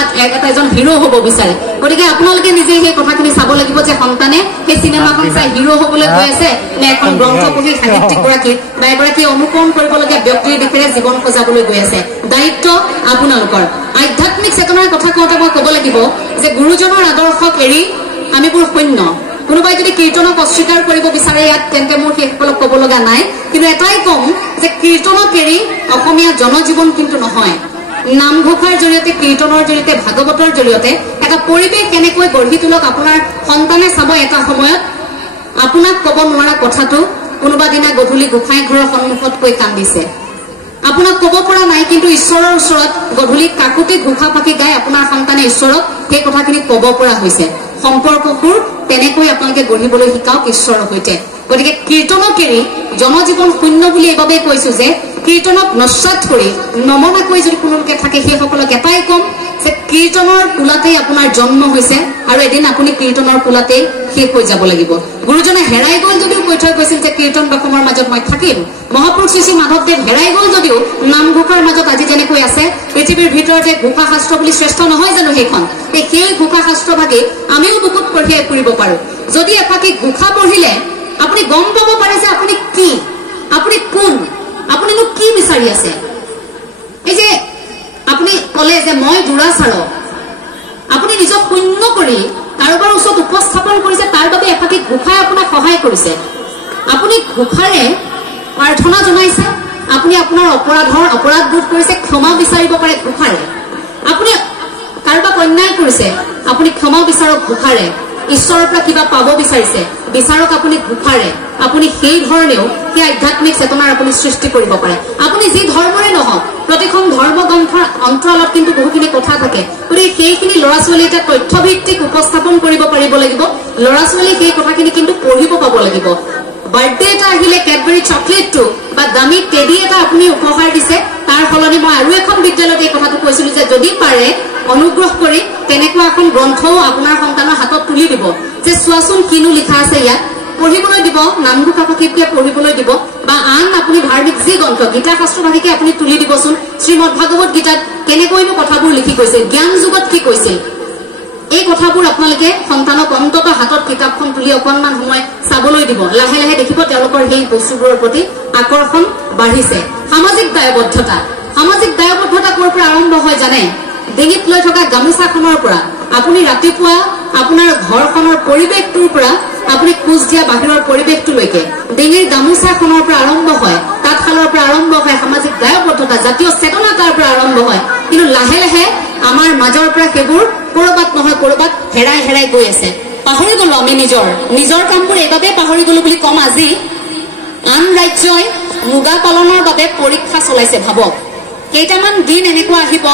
এজন হিৰো হ'ব বিচাৰে। গতিকে আপোনালোকে নিজে সেই কথাখিনি চাব লাগিব যে সন্তানে সেই চিনেমাখন চাই হিৰো হ'বলৈ গৈ আছে নে এখন গ্ৰন্থ পঢ়ি সাহিত্যিকগৰাকী বা এগৰাকী অনুকৰণ কৰিবলগীয়া ব্যক্তিৰ দিশেৰে জীৱন সজাবলৈ গৈ আছে। দায়িত্ব আপোনালোকৰ। আধ্যাত্মিক চেতনাৰ কথা কওঁতে মই ক'ব লাগিব যে গুৰুজনৰ আদৰ্শক এৰি আমিবোৰ শূন্য। কোনোবাই যদি কীৰ্তনক অস্বীকাৰ কৰিব বিচাৰে ইয়াত, তেন্তে মোৰ সেইসকলক ক'ব লগা নাই, কিন্তু এটাই কম যে কীৰ্তনক এৰি অসমীয়া জনজীৱন কিন্তু নহয়। নামঘোষাৰ জৰিয়তে, কীৰ্তনৰ জৰিয়তে, ভাগৱতৰ জৰিয়তে এটা পৰিৱেশ কেনেকৈ গঢ়ি তোলক আপোনাৰ সন্তানে চাব। এটা সময়ত আপোনাক ক'ব নোৱাৰা কথাটো কোনোবা দিনা গধূলি গোসাঁই ঘৰৰ সন্মুখত কৈ কান্দিছে, আপোনাক ক'ব পৰা নাই, কিন্তু ঈশ্বৰৰ ওচৰত গধূলি কাকুতি ঘোষা ফাঁকি গাই আপোনাৰ সন্তানে ঈশ্বৰক সেই কথাখিনি ক'ব পৰা হৈছে। সম্পৰ্কবোৰ তেনেকৈ আপোনালোকে গঢ়িবলৈ শিকাওক ঈশ্বৰৰ সৈতে। গতিকে কীৰ্তনক এৰি জনজীৱন শূন্য বুলি এইবাবেই কৈছো যে কীৰ্তনক নস্বাত কৰি নমনাকৈ যদি কোনোলোকে থাকে, সেইসকলক এটাই কম যে কীৰ্তনৰ কোলাতেই আপোনাৰ জন্ম হৈছে আৰু এদিন আপুনি কীৰ্তনৰ কোলাতেই শেষ হৈ যাব লাগিব। গুৰুজনে হেৰাই গ'ল যদিও কৈ থৈ গৈছিল যে কীৰ্তন দশমৰ মাজত মই থাকিম। মহাপুৰুষ শ্ৰী শ্ৰী মাধৱদেৱ হেৰাই গ'ল যদিও নামঘোষাৰ মাজত আজি যেনেকৈ আছে, পৃথিৱীৰ ভিতৰতে ঘোষা শাস্ত্ৰ বুলি শ্ৰেষ্ঠ নহয় জানো সেইখন, সেই ঘোষা শাস্ত্ৰ ভাগে আমিও বুকুত কঢ়িয়াই ফুৰিব পাৰো। যদি এফাকি ঘোষা পঢ়িলে আপুনি গম পাব পাৰে যে আপুনি কি, আপুনি কোন, আপুনিনো কি বিচাৰি আছে। এই যে আপুনি ক'লে যে মই দুৰাচাৰক, আপুনি নিজক শূন্য কৰি কাৰোবাৰ ওচৰত উপস্থাপন কৰিছে, তাৰ বাবে এফাকি ঘোষাই আপোনাক সহায় কৰিছে। আপুনি ঘোষাৰে প্ৰাৰ্থনা জনাইছে, আপুনি আপোনাৰ অপৰাধবোধ কৰিছে, ক্ষমা বিচাৰিব পাৰে ঘোষাৰে। আপুনি কাৰোবাক অন্যায় কৰিছে, আপুনি ক্ষমা বিচাৰক ঘোষাৰে। ঈশ্বৰৰ পৰা কিবা পাব বিচাৰিছে, বিচাৰক আপুনি ঘোষাৰে। আপুনি সেই ধৰণেও সেই আধ্যাত্মিক চেতনাৰ আপুনি সৃষ্টি কৰিব পাৰে। আপুনি যি ধৰ্মৰে নহওক, প্ৰতিখন ধৰ্মগ্ৰন্থৰ অন্তৰালত কিন্তু বহুখিনি কথা থাকে। গতিকে সেইখিনি ল'ৰা ছোৱালী এটা তথ্যভিত্তিক উপস্থাপন কৰিব পাৰিব লাগিব। ল'ৰা ছোৱালী সেই কথাখিনি কিন্তু পঢ়িব পাব লাগিব। বাৰ্থডে এটা আহিলে কেডবেৰী চকলেটটো বা দামী টেডি এটা আপুনি উপহাৰ দিছে, তাৰ সলনি মই আৰু এখন বিদ্যালয়ত এই কথাটো কৈছিলো যে যদি পাৰে অনুগ্ৰহ কৰি তেনেকুৱা এখন গ্ৰন্থও আপোনাৰ সন্তানৰ হাতত তুলি দিব, যে চোৱাচোন কিনো লিখা আছে ইয়াত, পঢ়িবলৈ দিব, নামঘোষা ফাঁকিকে পঢ়িবলৈ দিব, বা আন আপুনি ধাৰ্মিক যি গ্ৰন্থ গীতা শাস্ত্ৰ ভাষিকে আপুনি তুলি দিবচোন। শ্ৰীমদ ভাগৱত গীতাত কেনেকৈনো কথাবোৰ লিখি কৈছিল, জ্ঞান যুগত কি কৈছিল, এই কথাবোৰ আপোনালোকে সন্তানক অন্তত হাতত কিতাপখন তুলি অকণমান সময় চাবলৈ দিব। লাহে লাহে দেখিব তেওঁলোকৰ সেই বস্তুবোৰৰ প্ৰতি আকৰ্ষণ বাঢ়িছে। সামাজিক দায়বদ্ধতা, সামাজিক দায়বদ্ধতা ক'ৰ পৰা আৰম্ভ হয় জানে? ডিঙিত লৈ থকা গামোচাখনৰ পৰা, আপুনি ৰাতিপুৱা আপোনাৰ ঘৰখনৰ পৰিৱেশটোৰ পৰা আপুনি খোজ দিয়া বাহিৰৰ পৰিৱেশটোলৈকে ডিঙিৰ গামোচাখনৰ পৰা আৰম্ভ হয়, তাঁতশালৰ পৰা আৰম্ভ হয় সামাজিক দায়বদ্ধতা, জাতীয় চেতনা তাৰ পৰা আৰম্ভ হয়। কিন্তু লাহে লাহে আমাৰ মাজৰ পৰা সেইবোৰ কৰবাত নহয় কৰবাত হেৰাই হেৰাই গৈ আছে। পাহৰি গলো আমি নিজৰ কামবোৰ এইবাবে পাহৰি গলো বুলি কম। আজি আন ৰাজ্যই মুগা পালনৰ বাবে পৰীক্ষা চলাইছে। ভাবক, কেইটামান দিন এনেকুৱা আহিব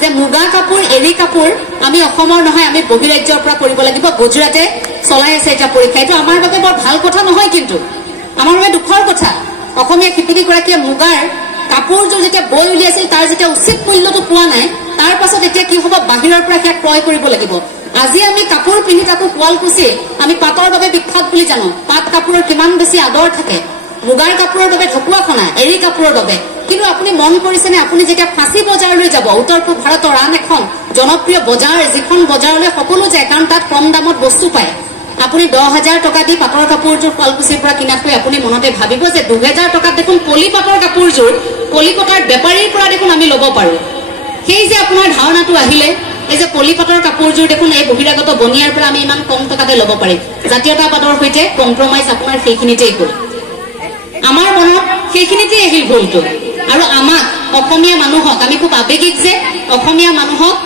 যে মুগা কাপোৰ, এৰী কাপোৰ আমি অসমৰ নহয়, আমি বহিৰাজ্যৰ পৰা কৰিব লাগিব। গুজৰাটে চলাই আছে এটা পৰীক্ষা। এইটো আমাৰ বাবে বৰ ভাল কথা নহয়, কিন্তু আমাৰ বাবে দুখৰ কথা। অসমীয়া শিপিনীগৰাকীয়ে মুগাৰ কাপোৰযোৰ যেতিয়া বৈ উলিয়াইছিল, তাৰ যেতিয়া উচিত মূল্যটো পোৱা নাই, তাৰ পাছত এতিয়া কি হ'ব, বাহিৰৰ পৰা সেয়া ক্ৰয় কৰিব লাগিব। আজি আমি কাপোৰ পিন্ধি থাকো শুৱালকুছি, আমি পাটৰ বাবে বিখ্যাত বুলি জানো। পাট কাপোৰৰ কিমান বেছি আদৰ থাকে, মুগাৰ কাপোৰৰ বাবে ঢকুৱাখনা, এৰী কাপোৰৰ বাবে। কিন্তু আপুনি মন কৰিছেনে, আপুনি যেতিয়া ফাঁচী বজাৰলৈ যাব, উত্তৰ পূব ভাৰতৰ আন এখন জনপ্ৰিয় বজাৰ, যিখন বজাৰলৈ সকলো যায়, কাৰণ তাত কম দামত বস্তু পায়। আপুনি 10,000 টকা দি পাটৰ কাপোৰযোৰ শুৱালকুছিৰ পৰা কিনাতকৈ আপুনি মনতে ভাবিব যে 2,000 টকাত দেখোন পলি পাটৰ কাপোৰযোৰ কলিকতাৰ বেপাৰীৰ পৰা দেখোন আমি ল'ব পাৰো। সেই যে আপোনাৰ ধাৰণাটো আহিলে, এই যে পলিপাটৰ কাপোৰযোৰ দেখোন এই বহিৰাগত বনিয়াৰ পৰা আমি ইমান কম টকাতে ল'ব পাৰিম। জাতীয়তাবাদৰ সৈতে কম্প্ৰমাইজ আপোনাৰ সেইখিনিতেই হ'ল। আমাৰ মনত সেইখিনিতেই আহিল ভুলটো। আৰু আমাক অসমীয়া মানুহক, আমি খুব আৱেগিক যে, অসমীয়া মানুহক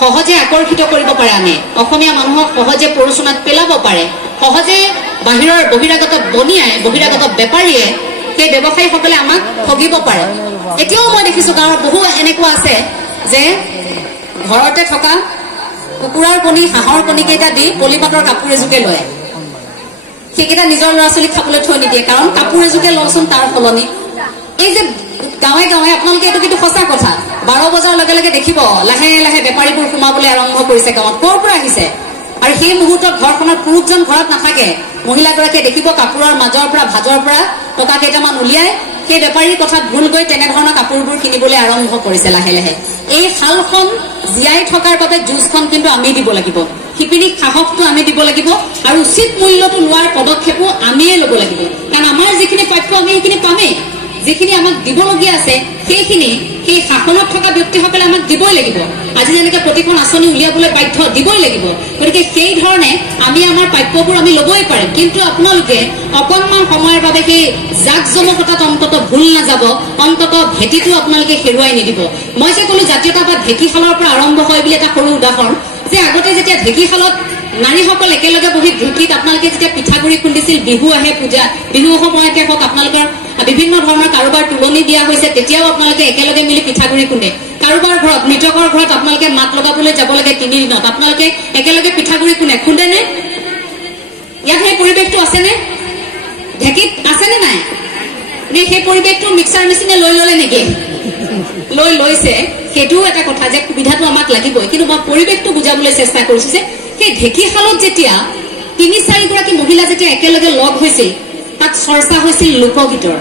সহজে আকৰ্ষিত কৰিব পাৰে, আনে অসমীয়া মানুহক সহজে প্ৰৰোচনাত পেলাব পাৰে, সহজে বাহিৰৰ বহিৰাগত বেপাৰীয়ে সেই ব্যৱসায়ীসকলে আমাক ঠগিব পাৰে। এতিয়াও মই দেখিছো গাঁৱৰ বহু এনেকুৱা আছে যে ঘৰতে থকা কুকুৰাৰ কণী হাঁহৰ কণীকেইটা দি পলিপাতৰ কাপোৰ এযোকে লয়, সেইকেইটা নিজৰ ল'ৰা ছোৱালীক খাবলৈ থৈ নিদিয়ে, কাৰণ কাপোৰ এযোকে লওঁচোন তাৰ সলনি। এই যে গাঁৱে গাঁৱে আপোনালোকে এইটো কিন্তু সঁচা কথা, 12 বজাৰ লগে লগে দেখিব লাহে লাহে বেপাৰীবোৰ সোমাবলৈ আৰম্ভ কৰিছে গাঁৱত। ক'ৰ পৰা আহিছে? আৰু সেই মুহূৰ্তত ঘৰখনত পুৰুষজন ঘৰত নাথাকে, মহিলাগৰাকীয়ে দেখিব কাপোৰৰ মাজৰ পৰা ভাজৰ পৰা টকা কেইটামান উলিয়াই সেই বেপাৰীৰ কথাত ভুল গৈ তেনেধৰণৰ কাপোৰবোৰ কিনিবলৈ আৰম্ভ কৰিছে লাহে লাহে। এই শালখন জীয়াই থকাৰ বাবে যুঁজখন কিন্তু আমি দিব লাগিব, শিপিনীক সাহসটো আমি দিব লাগিব, আৰু উচিত মূল্যটো লোৱাৰ পদক্ষেপো আমিয়ে ল'ব লাগিব। কাৰণ আমাৰ যিখিনি প্ৰাপ্য আমি সেইখিনি পামেই, যিখিনি আমাক দিবলগীয়া আছে সেইখিনি সেই শাসনত থকা ব্যক্তিসকলে আমাক দিবই লাগিব। আজি যেনেকৈ প্ৰতিখন আঁচনি উলিয়াবলৈ বাধ্য, দিবই লাগিব। গতিকে সেই ধৰণে আমি আমাৰ প্ৰাপ্যবোৰ আমি ল'বই পাৰিম, কিন্তু আপোনালোকে অকণমান সময়ৰ বাবে সেই জাকজমকতাত অন্তত ভুল নাযাব, অন্তত ভেটিটো আপোনালোকে হেৰুৱাই নিদিব। মই যে ক'লো জাতীয়তাবাদ ঢেঁকীশালৰ পৰা আৰম্ভ হয় বুলি এটা সৰু উদাহৰণ, যে আগতে যেতিয়া ঢেঁকীশালত নাৰীসকল একেলগে বহি ঢেঁকীত আপোনালোকে যেতিয়া পিঠাগুৰি খুন্দিছিল, বিহু আহে, পূজা বিহুৰ সময়তে হওক, আপোনালোকৰ বিভিন্ন ধৰণৰ কাৰোবাৰ তুলনি দিয়া হৈছে, তেতিয়াও আপোনালোকে একেলগে মিলি পিঠাগুৰি খুন্দে। কাৰোবাৰ ঘৰত মৃতকৰ ঘৰত আপোনালোকে মাত লগাবলৈ যাব লাগে 3 দিনত, আপোনালোকে একেলগে পিঠাগুৰি খুন্দে নে? ইয়াত সেই পৰিৱেশটো আছেনে? ঢেঁকীত আছেনে নাই? নে সেই পৰিৱেশটো মিক্সাৰ মেচিনে লৈ ল'লে নেকি? লৈছে, সেইটোও এটা কথা যে সুবিধাটো আমাক লাগিবই, কিন্তু মই পৰিৱেশটো বুজাবলৈ চেষ্টা কৰিছো যে সেই ঢেঁকীশালত যেতিয়া 3-4 গৰাকী মহিলা যেতিয়া একেলগে লগ হৈছিল, তাত চৰ্চা হৈছিল লোকগীতৰ,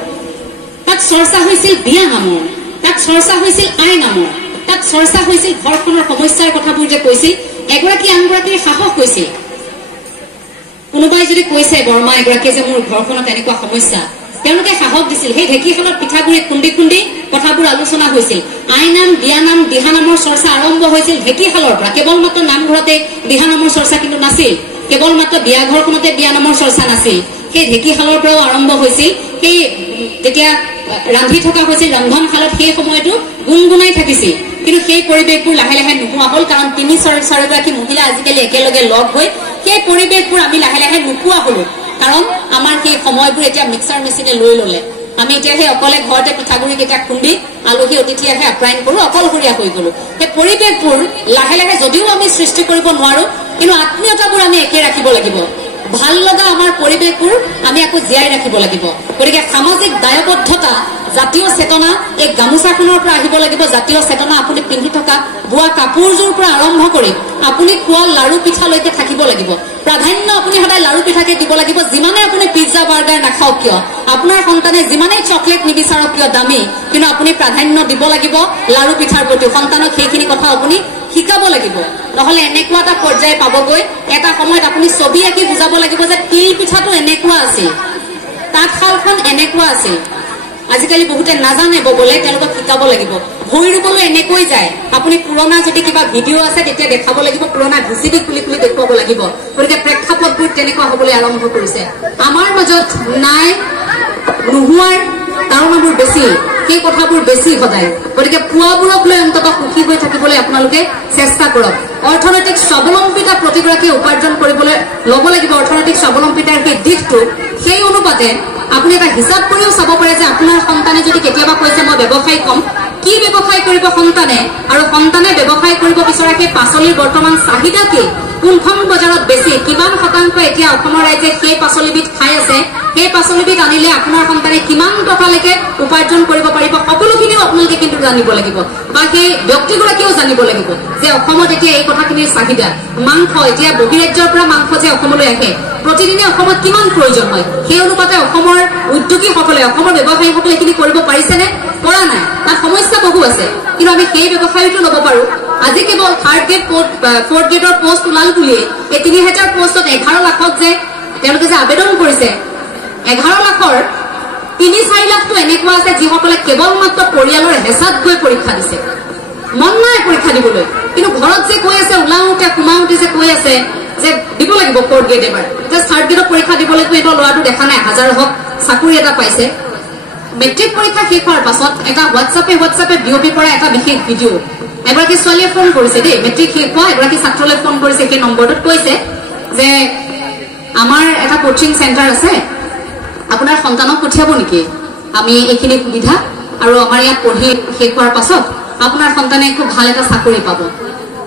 তাত চৰ্চা হৈছিল বিয়া নামৰ, তাত চৰ্চা হৈছিল আই নামৰ, তাত চৰ্চা হৈছিল ঘৰখনৰ সমস্যাৰ কথাবোৰ যে কৈছিল, এগৰাকী আনগৰাকীৰ সাহস কৈছিল। কোনোবাই যদি কৈছে বৰমা এগৰাকীয়ে যে মোৰ ঘৰখনত এনেকুৱা সমস্যা, তেওঁলোকে সাহস দিছিল। সেই ঢেঁকীশালত পিঠাগুৰি খুন্দি খুন্দি কথাবোৰ আলোচনা হৈছিল। আই নাম, বিয়া নাম, দিহা নামৰ চৰ্চা আৰম্ভ হৈছিল ঢেঁকীশালৰ পৰা। কেৱল মাত্ৰ নামঘৰতে দিহা নামৰ চৰ্চা কিন্তু নাছিল, কেৱল মাত্ৰ বিয়া ঘৰখনতে বিয়া নামৰ চৰ্চা নাছিল, সেই ঢেঁকীশালৰ পৰাও আৰম্ভ হৈছিল। সেই যেতিয়া ৰান্ধি থকা হৈছিল ৰন্ধনশালত, সেই সময়তো গুণগুণাই থাকিছিল, কিন্তু সেই পৰিৱেশবোৰ লাহে লাহে নোহোৱা হ'ল, কাৰণ 3-4 গৰাকী মহিলা আজিকালি একেলগে লগ হৈ সেই পৰিৱেশবোৰ আমি লাহে লাহে নোপোৱা হলো, কাৰণ আমাৰ সেই সময়বোৰ এতিয়া মিক্সাৰ মেচিনে লৈ ল'লে। আমি এতিয়া সেই অকলে ঘৰতে পিঠাগুৰি কেইটা খুন্দি আলহী অতিথি আহে আপ্যায়ন কৰো, অকলশৰীয়া হৈ গলো। সেই পৰিৱেশবোৰ লাহে লাহে যদিও আমি সৃষ্টি কৰিব নোৱাৰো, কিন্তু আত্মীয়তাবোৰ আমি একে ৰাখিব লাগিব। ভাল লগা আমাৰ পৰিৱেশবোৰ আমি আকৌ জীয়াই ৰাখিব লাগিব। গতিকে সামাজিক দায়বদ্ধতা, জাতীয় চেতনা এই গামোচাখনৰ পৰা আহিব লাগিব। জাতীয় চেতনা আপুনি পিন্ধি থকা বোৱা কাপোৰযোৰ পৰা আৰম্ভ কৰি আপুনি খোৱা লাৰু পিঠালৈকে থাকিব লাগিব। প্ৰাধান্য আপুনি সদায় লাৰু পিঠাকে দিব লাগিব। যিমানে আপুনি পিজ্জা বাৰ্গাৰ নাখাওক কিয়, আপোনাৰ সন্তানে যিমানেই চকলেট নিবিচাৰক কিয় দামী, কিন্তু আপুনি প্ৰাধান্য দিব লাগিব লাৰু পিঠাৰ প্ৰতি। সন্তানক সেইখিনি কথা আপুনি শিকাব লাগিব, নহলে এনেকুৱা এটা পৰ্যায় পাবগৈ, এটা সময়ত আপুনি ছবি আঁকি বুজাব লাগিব যে তিল পিঠাটো এনেকুৱা আছিল, তাঁতশালখন এনেকুৱা আছিল। আজিকালি বহুতে নাজানে ববলৈ, তেওঁলোকক শিকাব লাগিব। ভৰি ৰুবলৈ এনেকৈ যায়, আপুনি পুৰণা যদি কিবা ভিডিঅ' আছে তেতিয়া দেখাব লাগিব, পুৰণা ভিচিডি খুলি খুলি দেখুৱাব লাগিব। গতিকে প্ৰেক্ষাপটবোৰ তেনেকুৱা হবলৈ আৰম্ভ কৰিছে। আমাৰ মাজত নাই, নোহোৱাৰ কাৰণবোৰ বেছি, সেই কথাবোৰ বেছি সদায়। গতিকে পুৱাবোৰক লৈ অন্তত সুখী হৈ থাকিবলৈ আপোনালোকে চেষ্টা কৰক। অৰ্থনৈতিক স্বাৱলম্বিতা প্ৰতিগৰাকীয়ে উপাৰ্জন কৰিবলৈ ল'ব লাগিব। অৰ্থনৈতিক স্বাৱলম্বিতাৰ সেই দিশটো, সেই অনুপাতে আপুনি এটা হিচাপ কৰিও চাব পাৰে যে আপোনাৰ সন্তানে যদি কেতিয়াবা কৈছে মই ব্যৱসায় কম, কি ব্যৱসায় কৰিব সন্তানে, আৰু সন্তানে ব্যৱসায় কৰিব বিচৰা সেই পাচলিৰ বৰ্তমান চাহিদা কি, কোনখন বজাৰত বেছি, কিমান শতাংশ এতিয়া অসমৰ ৰাইজে সেই পাচলিবিধ খাই আছে, সেই পাচলিবিধ আনিলে আপোনাৰ সন্তানে কিমান টকালৈকে উপাৰ্জন কৰিব পাৰিব, সকলোখিনিও আপোনালোকে কিন্তু জানিব লাগিব, বা সেই ব্যক্তিগৰাকীও জানিব লাগিব যে অসমত এতিয়া এই কথাখিনিৰ চাহিদা। মাংস, এতিয়া বহিৰাজ্যৰ পৰা মাংস যে অসমলৈ আহে, প্ৰতিদিনে অসমত কিমান প্ৰয়োজন হয়, সেই অনুপাতে অসমৰ উদ্যোগীসকলে, অসমৰ ব্যৱসায়ীসকলে এইখিনি কৰিব পাৰিছেনে? পৰা নাই। তাত সমস্যা বহু আছে, কিন্তু আমি সেই ব্যৱসায়টো ল'ব পাৰো। আজি কেৱল 3rd গ্ৰেড 4th গ্ৰেডৰ পোষ্ট ওলাল বুলিয়ে এই 3000 পোষ্টত 11 লাখক যে তেওঁলোকে যে আবেদন কৰিছে, 11 লাখৰ 3-4 লাখটো এনেকুৱা আছে যিসকলে কেৱল মাত্ৰ পৰিয়ালৰ হেঁচাত গৈ পৰীক্ষা দিছে, মন নাই পৰীক্ষা দিবলৈ, কিন্তু ঘৰত যে কৈ আছে ওলাওতে সোমাওতে যে কৈ আছে যে দিব লাগিব 4th গ্ৰেড এবাৰ। এতিয়া 3rd গ্ৰেডৰ পৰীক্ষা দিবলৈ এইটো ল'ৰাটো দেখা নাই, 1000 হওক চাকৰি এটা পাইছে। মেট্ৰিক পৰীক্ষা শেষ হোৱাৰ পাছত এটা হোৱাটছআপে বিয়পি পৰা এটা বিশেষ ভিডিঅ', এগৰাকী ছোৱালীয়ে ফোন কৰিছে দেই, মেট্ৰিক শেষ হোৱা এগৰাকী ছাত্ৰলৈ ফোন কৰিছে, সেই নম্বৰটোত কৈছে যে আমাৰ এটা কোচিং চেণ্টাৰ আছে, আপোনাৰ সন্তানক পঠিয়াব নেকি? আমি এইখিনি সুবিধা আৰু আমাৰ ইয়াত পঢ়ি শেষ হোৱাৰ পাছত আপোনাৰ সন্তানে খুব ভাল এটা চাকৰি পাব।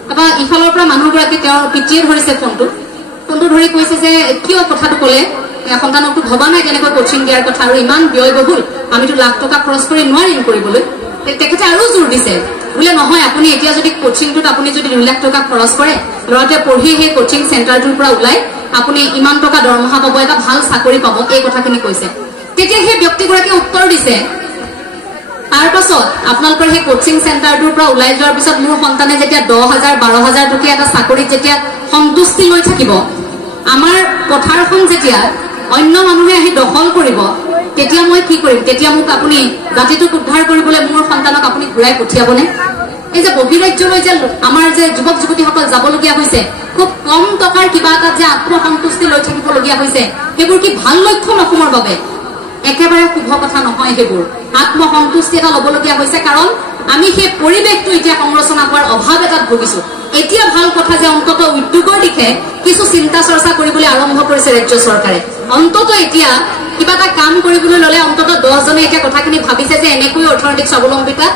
তাৰপৰা ইফালৰ পৰা মানুহগৰাকী তেওঁৰ পিতৃয়ে ধৰিছে ফোনটো ধৰি কৈছে যে কিয় কথাটো ক'লে, সন্তানকতো ভবা নাই তেনেকৈ কোচিং দিয়াৰ কথা, আৰু ইমান ব্যয়বহুল, আমিতো লাখ টকা খৰচ কৰি নোৱাৰিম কৰিবলৈ। তেখেতে আৰু জোৰ দিছে, বোলে নহয় আপুনি এতিয়া যদি কোচিংটোত আপুনি যদি 2 লাখ টকা খৰচ কৰে, ল'ৰাটোৱে পঢ়ি সেই কোচিং চেণ্টাৰটোৰ পৰা ওলাই আপুনি ইমান টকা দৰমহা পাব, এটা ভাল চাকৰি পাব, এই কথাখিনি কৈছে। তেতিয়া সেই ব্যক্তিগৰাকীয়ে উত্তৰ দিছে, তাৰ পাছত আপোনালোকৰ সেই কোচিং চেণ্টাৰটোৰ পৰা ওলাই যোৱাৰ পিছত মোৰ সন্তানে যেতিয়া 10,000 12,000 টকীয়া এটা চাকৰিত যেতিয়া সন্তুষ্টি লৈ থাকিব, আমাৰ পথাৰখন যেতিয়া অন্য মানুহে আহি দখল কৰিব, তেতিয়া মই কি কৰিম? তেতিয়া মোক আপুনি জাতিটোক উদ্ধাৰ কৰিবলৈ মোৰ সন্তানক আপুনি ঘূৰাই পঠিয়াবনে? এই যে বহিৰাজ্যলৈ যে আমাৰ যে যুৱক যুৱতীসকল যাবলগীয়া হৈছে, খুব কম টকাৰ কিবা এটা যে আত্মসন্তুষ্টি লৈ থাকিবলগীয়া হৈছে, সেইবোৰ কি ভাল লক্ষণ অসমৰ বাবে? একেবাৰে শুভ কথা নহয় সেইবোৰ। আত্মসন্তুষ্টি এটা ল'বলগীয়া হৈছে, কাৰণ আমি সেই পৰিৱেশটো এতিয়া সংৰচনা কৰাৰ অভাৱ এটাত ভুগিছো। এতিয়া ভাল কথা যে অন্তত উদ্যোগৰ দিশে কিছু চিন্তা চৰ্চা কৰিবলৈ আৰম্ভ কৰিছে ৰাজ্য চৰকাৰে। অন্তত এতিয়া কিবা এটা কাম কৰিবলৈ ললে অন্তত 10 জনে এতিয়া কথাখিনি ভাবিছে যে এনেকৈ অৰ্থনৈতিক স্বাৱলম্বিতা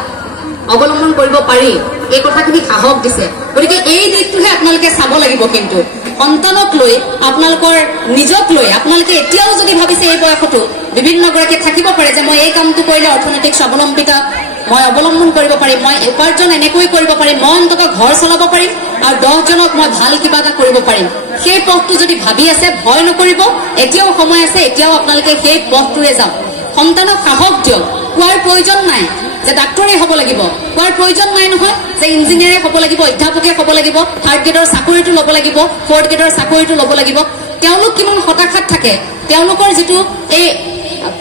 অৱলম্বন কৰিব পাৰি, এই কথাখিনি সাহস দিছে। গতিকে এই দিশটোহে আপোনালোকে চাব লাগিব। কিন্তু সন্তানক লৈ, আপোনালোকৰ নিজক লৈ আপোনালোকে এতিয়াও যদি ভাবিছে এই বয়সতো বিভিন্ন গৰাকী থাকিব পাৰে যে মই এই কামটো কৰিলে অৰ্থনৈতিক স্বাৱলম্বিতা মই অৱলম্বন কৰিব পাৰিম, মই উপাৰ্জন এনেকৈ কৰিব পাৰিম, মই অন্তত ঘৰ চলাব পাৰিম আৰু 10 জনক মই ভাল কিবা এটা কৰিব পাৰিম, সেই পথটো যদি ভাবি আছে ভয় নকৰিব, এতিয়াও সময় আছে, এতিয়াও আপোনালোকে সেই পথটোৰে যাওক। সন্তানক সাহস দিয়ক। কোৱাৰ প্ৰয়োজন নাই যে ডাক্তৰে হ'ব লাগিব, কোৱাৰ প্ৰয়োজন নাই নহয় যে ইঞ্জিনিয়াৰে হ'ব লাগিব, অধ্যাপকে হ'ব লাগিব, 3rd গ্ৰেডৰ চাকৰিটো ল'ব লাগিব, 4th গ্ৰেডৰ চাকৰিটো ল'ব লাগিব। তেওঁলোক কিমান হতাশাত থাকে, তেওঁলোকৰ যিটো এই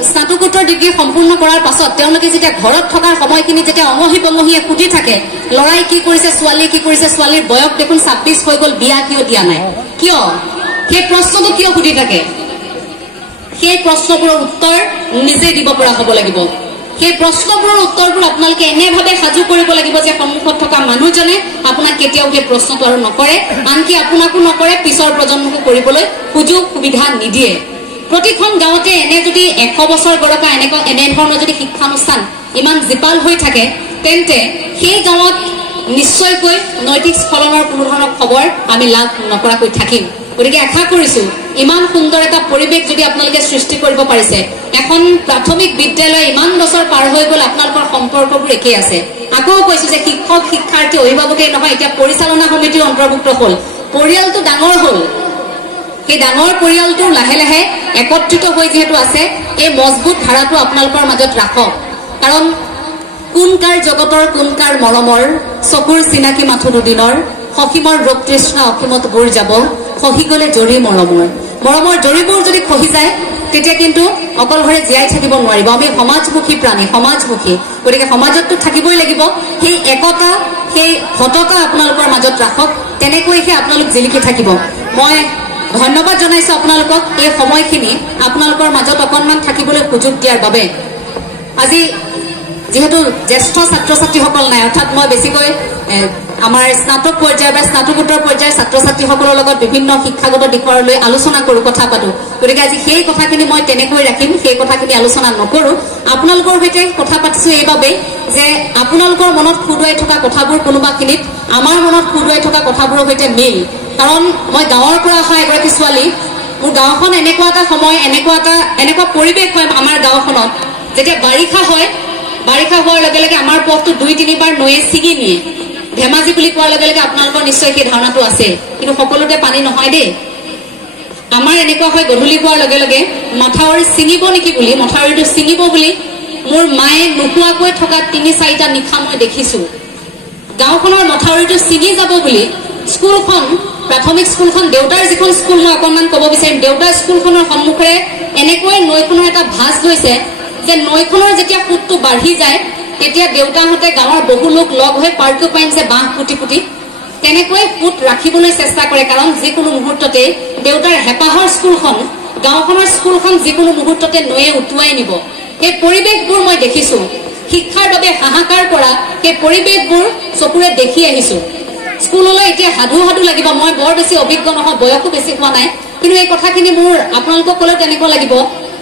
স্নাতকোত্তৰ ডিগ্ৰী সম্পূৰ্ণ কৰাৰ পাছত তেওঁলোকে যেতিয়া ঘৰত থকাৰ সময়খিনি যেতিয়া অঙহী বঙহীয়ে সুধি থাকে, লৰাই কি কৰিছে, ছোৱালীয়ে কি কৰিছে, ছোৱালীৰ বয়স দেখোন 26 হৈ গ'ল, বিয়া কিয় দিয়া নাই, কিয়? সেই প্ৰশ্নটো কিয় সুধি থাকে? সেই প্ৰশ্নবোৰৰ উত্তৰ নিজে দিব পৰা হ'ব লাগিব। সেই প্ৰশ্নবোৰৰ উত্তৰবোৰ আপোনালোকে এনেভাৱে সাজু কৰিব লাগিব যে সন্মুখত থকা মানুহজনে আপোনাক কেতিয়াও সেই প্ৰশ্নটো আৰু নকৰে, আনকি আপোনাকো নকৰে, পিছৰ প্ৰজন্মকো কৰিবলৈ সুযোগ সুবিধা নিদিয়ে। প্ৰতিখন গাঁৱতে এনে যদি 100 বছৰ গৰকা এনেধৰণৰ যদি শিক্ষানুষ্ঠান ইমান জীপাল হৈ থাকে, তেন্তে সেই গাঁৱত নিশ্চয়কৈ নৈতিক স্খলনৰ কোনো ধৰণৰ খবৰ আমি লাভ নকৰাকৈ থাকিম। গতিকে আশা কৰিছো ইমান সুন্দৰ এটা পৰিৱেশ যদি আপোনালোকে সৃষ্টি কৰিব পাৰিছে, এখন প্ৰাথমিক বিদ্যালয় ইমান বছৰ পাৰ হৈ গ'ল, আপোনালোকৰ সম্পৰ্কবোৰ একেই আছে। আকৌ কৈছো যে শিক্ষক শিক্ষাৰ্থী অভিভাৱকেই নহয়, এতিয়া পৰিচালনা সমিতিৰ অন্তৰ্ভুক্ত হ'ল, পৰিয়ালটো ডাঙৰ হ'ল। সেই ডাঙৰ পৰিয়ালটো লাহে লাহে একত্ৰিত হৈ যিহেতু আছে, এই মজবুত ধাৰাটো আপোনালোকৰ মাজত ৰাখক। কাৰণ কোন কাৰ জগতৰ কোন কাৰ মৰমৰ, চকুৰ চিনাকি মাথো দুদিনৰ, সসীমৰ ৰূপ তৃষ্ণা অসীমত বুৰ যাব, খহি গলে জৰি মৰমৰ। মৰমৰ জৰিবোৰ যদি খহি যায়, তেতিয়া কিন্তু অকলশৰে জীয়াই থাকিব নোৱাৰিব। আমি সমাজমুখী প্ৰাণী, সমাজমুখী, গতিকে সমাজততো থাকিবই লাগিব। সেই একতা, সেই সততা আপোনালোকৰ মাজত ৰাখক, তেনেকৈহে আপোনালোক জিলিকি থাকিব। মই ধন্যবাদ জনাইছো আপোনালোকক এই সময়খিনি আপোনালোকৰ মাজত অকণমান থাকিবলৈ সুযোগ দিয়াৰ বাবে। আজি যিহেতু জ্যেষ্ঠ ছাত্ৰ ছাত্ৰীসকল নাই, অৰ্থাৎ মই বেছিকৈ আমাৰ স্নাতক পৰ্যায়ৰ বা স্নাতকোত্তৰ পৰ্যায়ৰ ছাত্ৰ ছাত্ৰীসকলৰ লগত বিভিন্ন শিক্ষাগত দিশৰ লৈ আলোচনা কৰো, কথা পাতো। গতিকে আজি সেই কথাখিনি মই তেনেকৈ ৰাখিম, সেই কথাখিনি আলোচনা নকৰো। আপোনালোকৰ সৈতে কথা পাতিছো এইবাবে যে আপোনালোকৰ মনত খুদুৱাই থকা কথাবোৰ কোনোবাখিনিত আমাৰ মনত খুদুৱাই থকা কথাবোৰৰ সৈতে মিল। কাৰণ মই গাঁৱৰ পৰা অহা এগৰাকী ছোৱালী, মোৰ গাঁওখন এনেকুৱা এটা সময়, এনেকুৱা পৰিৱেশ হয় আমাৰ গাঁওখনত, যেতিয়া বাৰিষা হয়, বাৰিষা হোৱাৰ লগে লগে আমাৰ পথটো 2-3 বাৰ নৈয়ে ছিগি নিয়ে। ধেমাজি বুলি কোৱাৰ লগে লগে আপোনালোকৰ নিশ্চয় সেই ধাৰণাটো আছে, কিন্তু সকলোতে পানী নহয় দেই। আমাৰ এনেকুৱা হয় গধূলি হোৱাৰ লগে লগে মাথাউৰি ছিঙিব নেকি বুলি, মাথাউৰিটো ছিঙিব বুলি মোৰ মায়ে নোকোৱাকৈ থকা 3-4টা নিশা মই দেখিছো। গাঁওখনৰ মাথাউৰিটো ছিঙি যাব বুলি স্কুলখন, প্ৰাথমিক স্কুলখন, দেউতাৰ যিখন স্কুল মই অকণমান ক'ব বিচাৰিম, দেউতাৰ স্কুলখনৰ সন্মুখেৰে এনেকৈ নৈখনৰ এটা ভাঁজ গৈছে যে নৈখনৰ যেতিয়া সোঁতটো বাঢ়ি যায়, তেতিয়া দেউতাহঁতে গাঁৱৰ বহু লোক লগ হৈ পাৰ্কোপাইনছে বাঁহ পুতি পুতি তেনেকৈ সোঁত ৰাখিবলৈ চেষ্টা কৰে। কাৰণ যিকোনো মুহূৰ্ততে দেউতাৰ হেঁপাহৰ স্কুলখন, গাঁওখনৰ স্কুলখন যিকোনো মুহূৰ্ততে নৈয়ে উটুৱাই নিব। এই পৰিৱেশবোৰ মই দেখিছো। শিক্ষাৰ বাবে হাহাকাৰ কৰা সেই পৰিৱেশবোৰ চকুৰে দেখি আহিছো। স্কুললৈ এতিয়া সাধু সাধু লাগিব। মই বৰ বেছি অভিজ্ঞ নহয়, বয়সো বেছি হোৱা নাই, কিন্তু এই কথাখিনি মোৰ আপোনালোকক ক'লে তেনেকুৱা লাগিব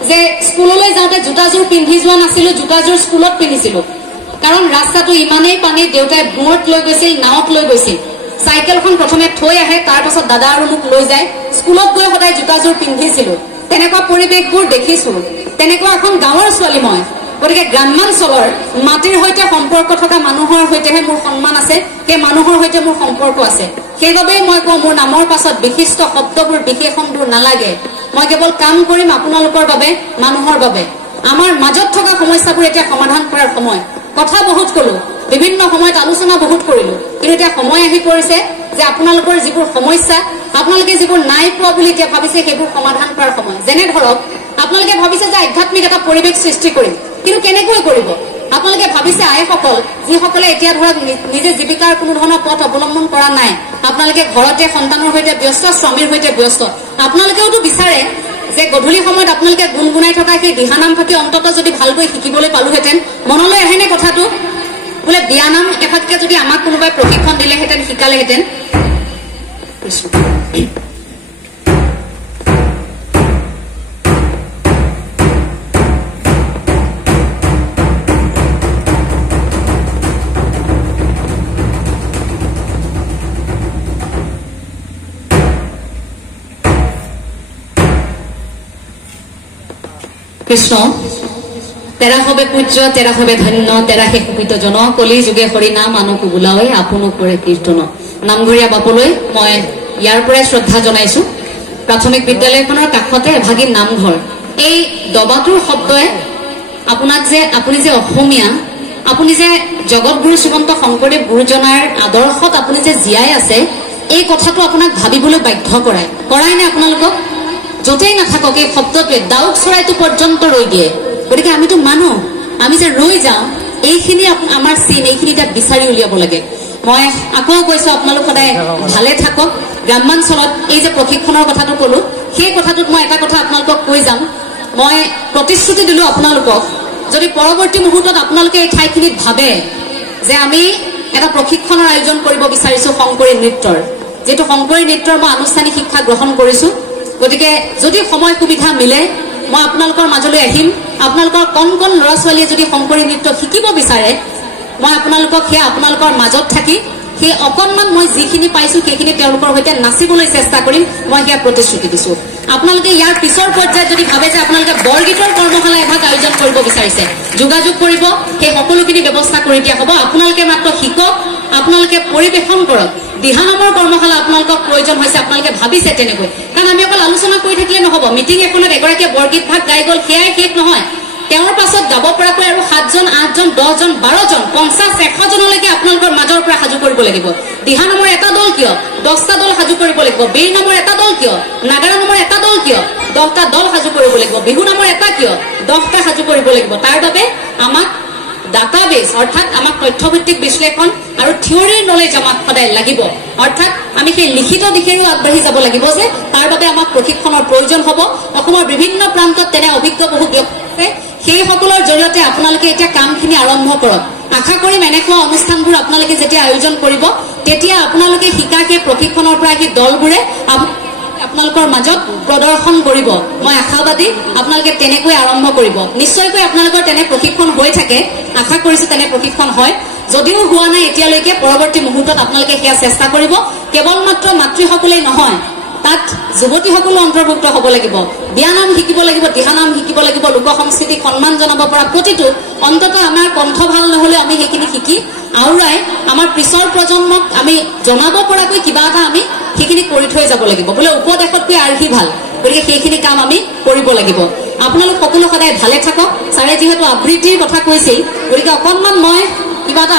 যে স্কুললৈ যাওঁতে জোতাযোৰ পিন্ধি যোৱা নাছিলো, জোতাযোৰ স্কুলত পিন্ধিছিলো। কাৰণ ৰাস্তাটো ইমানেই পানী, দেউতাই মূৰত লৈ গৈছিল, নাৱত লৈ গৈছিল। চাইকেলখন প্ৰথমে থৈ আহে, তাৰ পাছত দাদা আৰু মোক লৈ যায়। স্কুলত গৈ সদায় জোতাযোৰ পিন্ধিছিলো। তেনেকুৱা পৰিৱেশবোৰ দেখিছো। তেনেকুৱা এখন গাঁৱৰ ছোৱালী মই। গতিকে গ্ৰামাঞ্চলৰ মাটিৰ সৈতে সম্পৰ্ক থকা মানুহৰ সৈতেহে মোৰ সন্মান আছে, সেই মানুহৰ সৈতে মোৰ সম্পৰ্ক আছে। সেইবাবেই মই কওঁ, মোৰ নামৰ পাছত বিশিষ্ট শব্দবোৰ, বিশেষণবোৰ নালাগে। মই কেৱল কাম কৰিম আপোনালোকৰ বাবে, মানুহৰ বাবে। আমাৰ মাজত থকা সমস্যাবোৰ এতিয়া সমাধান কৰাৰ সময়। কথা বহুত কলো, বিভিন্ন সময়ত আলোচনা বহুত কৰিলো, কিন্তু এতিয়া সময় আহি পৰিছে যে আপোনালোকৰ যিবোৰ সমস্যা, আপোনালোকে যিবোৰ নাই পোৱা বুলি এতিয়া ভাবিছে, সেইবোৰ সমাধান কৰাৰ সময়। যেনে ধৰক, আপোনালোকে ভাবিছে যে আধ্যাত্মিক এটা পৰিৱেশ সৃষ্টি কৰিম, কিন্তু কেনেকৈ কৰিব? আপোনালোকে ভাবিছে আইসকল, যিসকলে এতিয়া ধৰক নিজে জীৱিকাৰ কোনো ধৰণৰ পথ অৱলম্বন কৰা নাই, আপোনালোকে ঘৰতে সন্তানৰ সৈতে ব্যস্ত, স্বামীৰ সৈতে ব্যস্ত। আপোনালোকেওতো বিচাৰে যে গধূলি সময়ত আপোনালোকে গুণগুণাই থকা সেই দিহানাম ফাঁকি অন্তত যদি ভালকৈ শিকিবলৈ পালোহেঁতেন। মনলৈ আহেনে কথাটো? বোলে বিয়ানাম এফাককে যদি আমাক কোনোবাই প্ৰশিক্ষণ দিলেহেঁতেন, শিকালেহেঁতেন। কৃষ্ণ তেৰা হবে পূজ্য, তেৰা হবে ধন্য, তেৰা হে সুপিত জন, কলি যুগে হৰি নাম আনকো বোলাওই, আপোনক কৰে কীৰ্তন। নামঘৰীয়া বাপুলৈ মই ইয়াৰ পৰাই শ্ৰদ্ধা জনাইছো। প্ৰাথমিক বিদ্যালয়খনৰ কাষতে এভাগী নামঘৰ। এই দবাটোৰ শব্দই আপুনি যে অসমীয়া, আপুনি যে জগতগুৰু শ্ৰীমন্ত শংকৰদেৱ গুৰুজনাৰ আদৰ্শত আপুনি যে জীয়াই আছে, এই কথাটো আপোনাক ভাবিবলৈ বাধ্য কৰাই নে আপোনালোকক? য'তেই নাথাকক এই শব্দটোৱে ডাউক চৰাইটো পৰ্যন্ত ৰৈ দিয়ে। গতিকে আমিতো মানুহ, আমি যে ৰৈ যাওঁ, এইখিনি আমাৰ চিন, এইখিনি এতিয়া বিচাৰি উলিয়াব লাগে। মই আকৌ কৈছো, আপোনালোক সদায় ভালে থাকক। গ্ৰামাঞ্চলত এই যে প্ৰশিক্ষণৰ কথাটো কলো, সেই কথাটোত মই এটা কথা আপোনালোকক কৈ যাম। মই প্ৰতিশ্ৰুতি দিলো আপোনালোকক, যদি পৰৱৰ্তী মুহূৰ্তত আপোনালোকে এই ঠাইখিনিত ভাবে যে আমি এটা প্ৰশিক্ষণৰ আয়োজন কৰিব বিচাৰিছো শংকৰী নৃত্যৰ, যিহেতু শংকৰী নৃত্যৰ মই আনুষ্ঠানিক শিক্ষা গ্ৰহণ কৰিছো, গতিকে যদি সময় সুবিধা মিলে মই আপোনালোকৰ মাজলৈ আহিম। আপোনালোকৰ কণ কণ ল'ৰা ছোৱালীয়ে যদি শংকৰী নৃত্য শিকিব বিচাৰে, মই আপোনালোকক সেয়া আপোনালোকৰ মাজত থাকি সেই অকণমান মই যিখিনি পাইছো সেইখিনি তেওঁলোকৰ সৈতে নাচিবলৈ চেষ্টা কৰিম, মই সেয়া প্ৰতিশ্ৰুতি দিছো। আপোনালোকে ইয়াৰ পিছৰ পৰ্যায়ত যদি ভাবে যে আপোনালোকে বৰগীতৰ কৰ্মশালা এভাগ আয়োজন কৰিব বিচাৰিছে, যোগাযোগ কৰিব, সেই সকলোখিনি ব্যৱস্থা কৰি দিয়া হ'ব। আপোনালোকে মাত্ৰ শিকক, আপোনালোকে পৰিৱেশন কৰক। দিহানামৰ কৰ্মশালা আপোনালোকক প্ৰয়োজন হৈছে, আপোনালোকে ভাবিছে তেনেকৈ। কাৰণ আমি অকল আলোচনা কৰি থাকিলে নহ'ব। মিটিং এখনত এগৰাকীয়ে বৰগীত ভাগ গাই গ'ল, সেয়াই শেষ নহয়। তেওঁৰ পাছত গাব পৰাকৈ আৰু 7জন, 8জন, 10জন, 12জন, 50, 100 জনলৈকে আপোনালোকৰ মাজৰ পৰা সাজু কৰিব লাগিব। দিহানামৰ এটা দল কিয় 10টা দল সাজু কৰিব লাগিব। বীৰ নামৰ এটা দল কিয়, নাগাৰা নামৰ এটা দল কিয় 10টা দল সাজু কৰিব লাগিব। বিহু নামৰ এটা কিয় 10টা সাজু কৰিব লাগিব। তাৰ বাবে আমাক ডাটাবেছ, অৰ্থাৎ আমাক তথ্যভিত্তিক বিশ্লেষণ আৰু থিয়ৰীৰ নলেজ আমাক সদায় লাগিব। অৰ্থাৎ আমি সেই লিখিত দিশেৰেও আগবাঢ়ি যাব লাগিব যে তাৰ বাবে আমাক প্ৰশিক্ষণৰ প্ৰয়োজন হ'ব। অসমৰ বিভিন্ন প্ৰান্তত তেনে অভিজ্ঞ বহু ব্যক্তি আছে, সেইসকলৰ জৰিয়তে আপোনালোকে এতিয়া কামখিনি আৰম্ভ কৰক। আশা কৰিম এনেকুৱা অনুষ্ঠানবোৰ আপোনালোকে যেতিয়া আয়োজন কৰিব, তেতিয়া আপোনালোকে শিকা সেই প্ৰশিক্ষণৰ পৰা সেই দলবোৰে আপোনালোকৰ মাজত প্ৰদৰ্শন কৰিব। মই আশাবাদী আপোনালোকে তেনেকৈ আৰম্ভ কৰিব। নিশ্চয়কৈ আপোনালোকৰ তেনে প্ৰশিক্ষণ হৈ থাকে, আশা কৰিছো তেনে প্ৰশিক্ষণ হয়। যদিও হোৱা নাই এতিয়ালৈকে, পৰৱৰ্তী মুহূৰ্তত আপোনালোকে সেয়া চেষ্টা কৰিব। কেৱল মাত্ৰ মাতৃসকলেই নহয়, তাত যুৱতীসকলো অন্তৰ্ভুক্ত হ'ব লাগিব। বিয়ানাম শিকিব লাগিব, দিহানাম শিকিব লাগিব, লোক সংস্কৃতিক সন্মান জনাব পৰা প্ৰতিটো, অন্তত আমাৰ কণ্ঠ ভাল নহ'লেও আমি সেইখিনি শিকি আওৰাই আমাৰ পিছৰ প্ৰজন্মক আমি জনাব পৰাকৈ কিবা এটা আমি সেইখিনি কৰি থৈ যাব লাগিব। বোলে উপদেশতকৈ আৰ্হি ভাল, গতিকে সেইখিনি কাম আমি কৰিব লাগিব। আপোনালোক সকলো সদায় ভালে থাকক। ছাৰে যিহেতু আবৃত্তিৰ কথা কৈছিল, গতিকে অকণমান মই কিবা এটা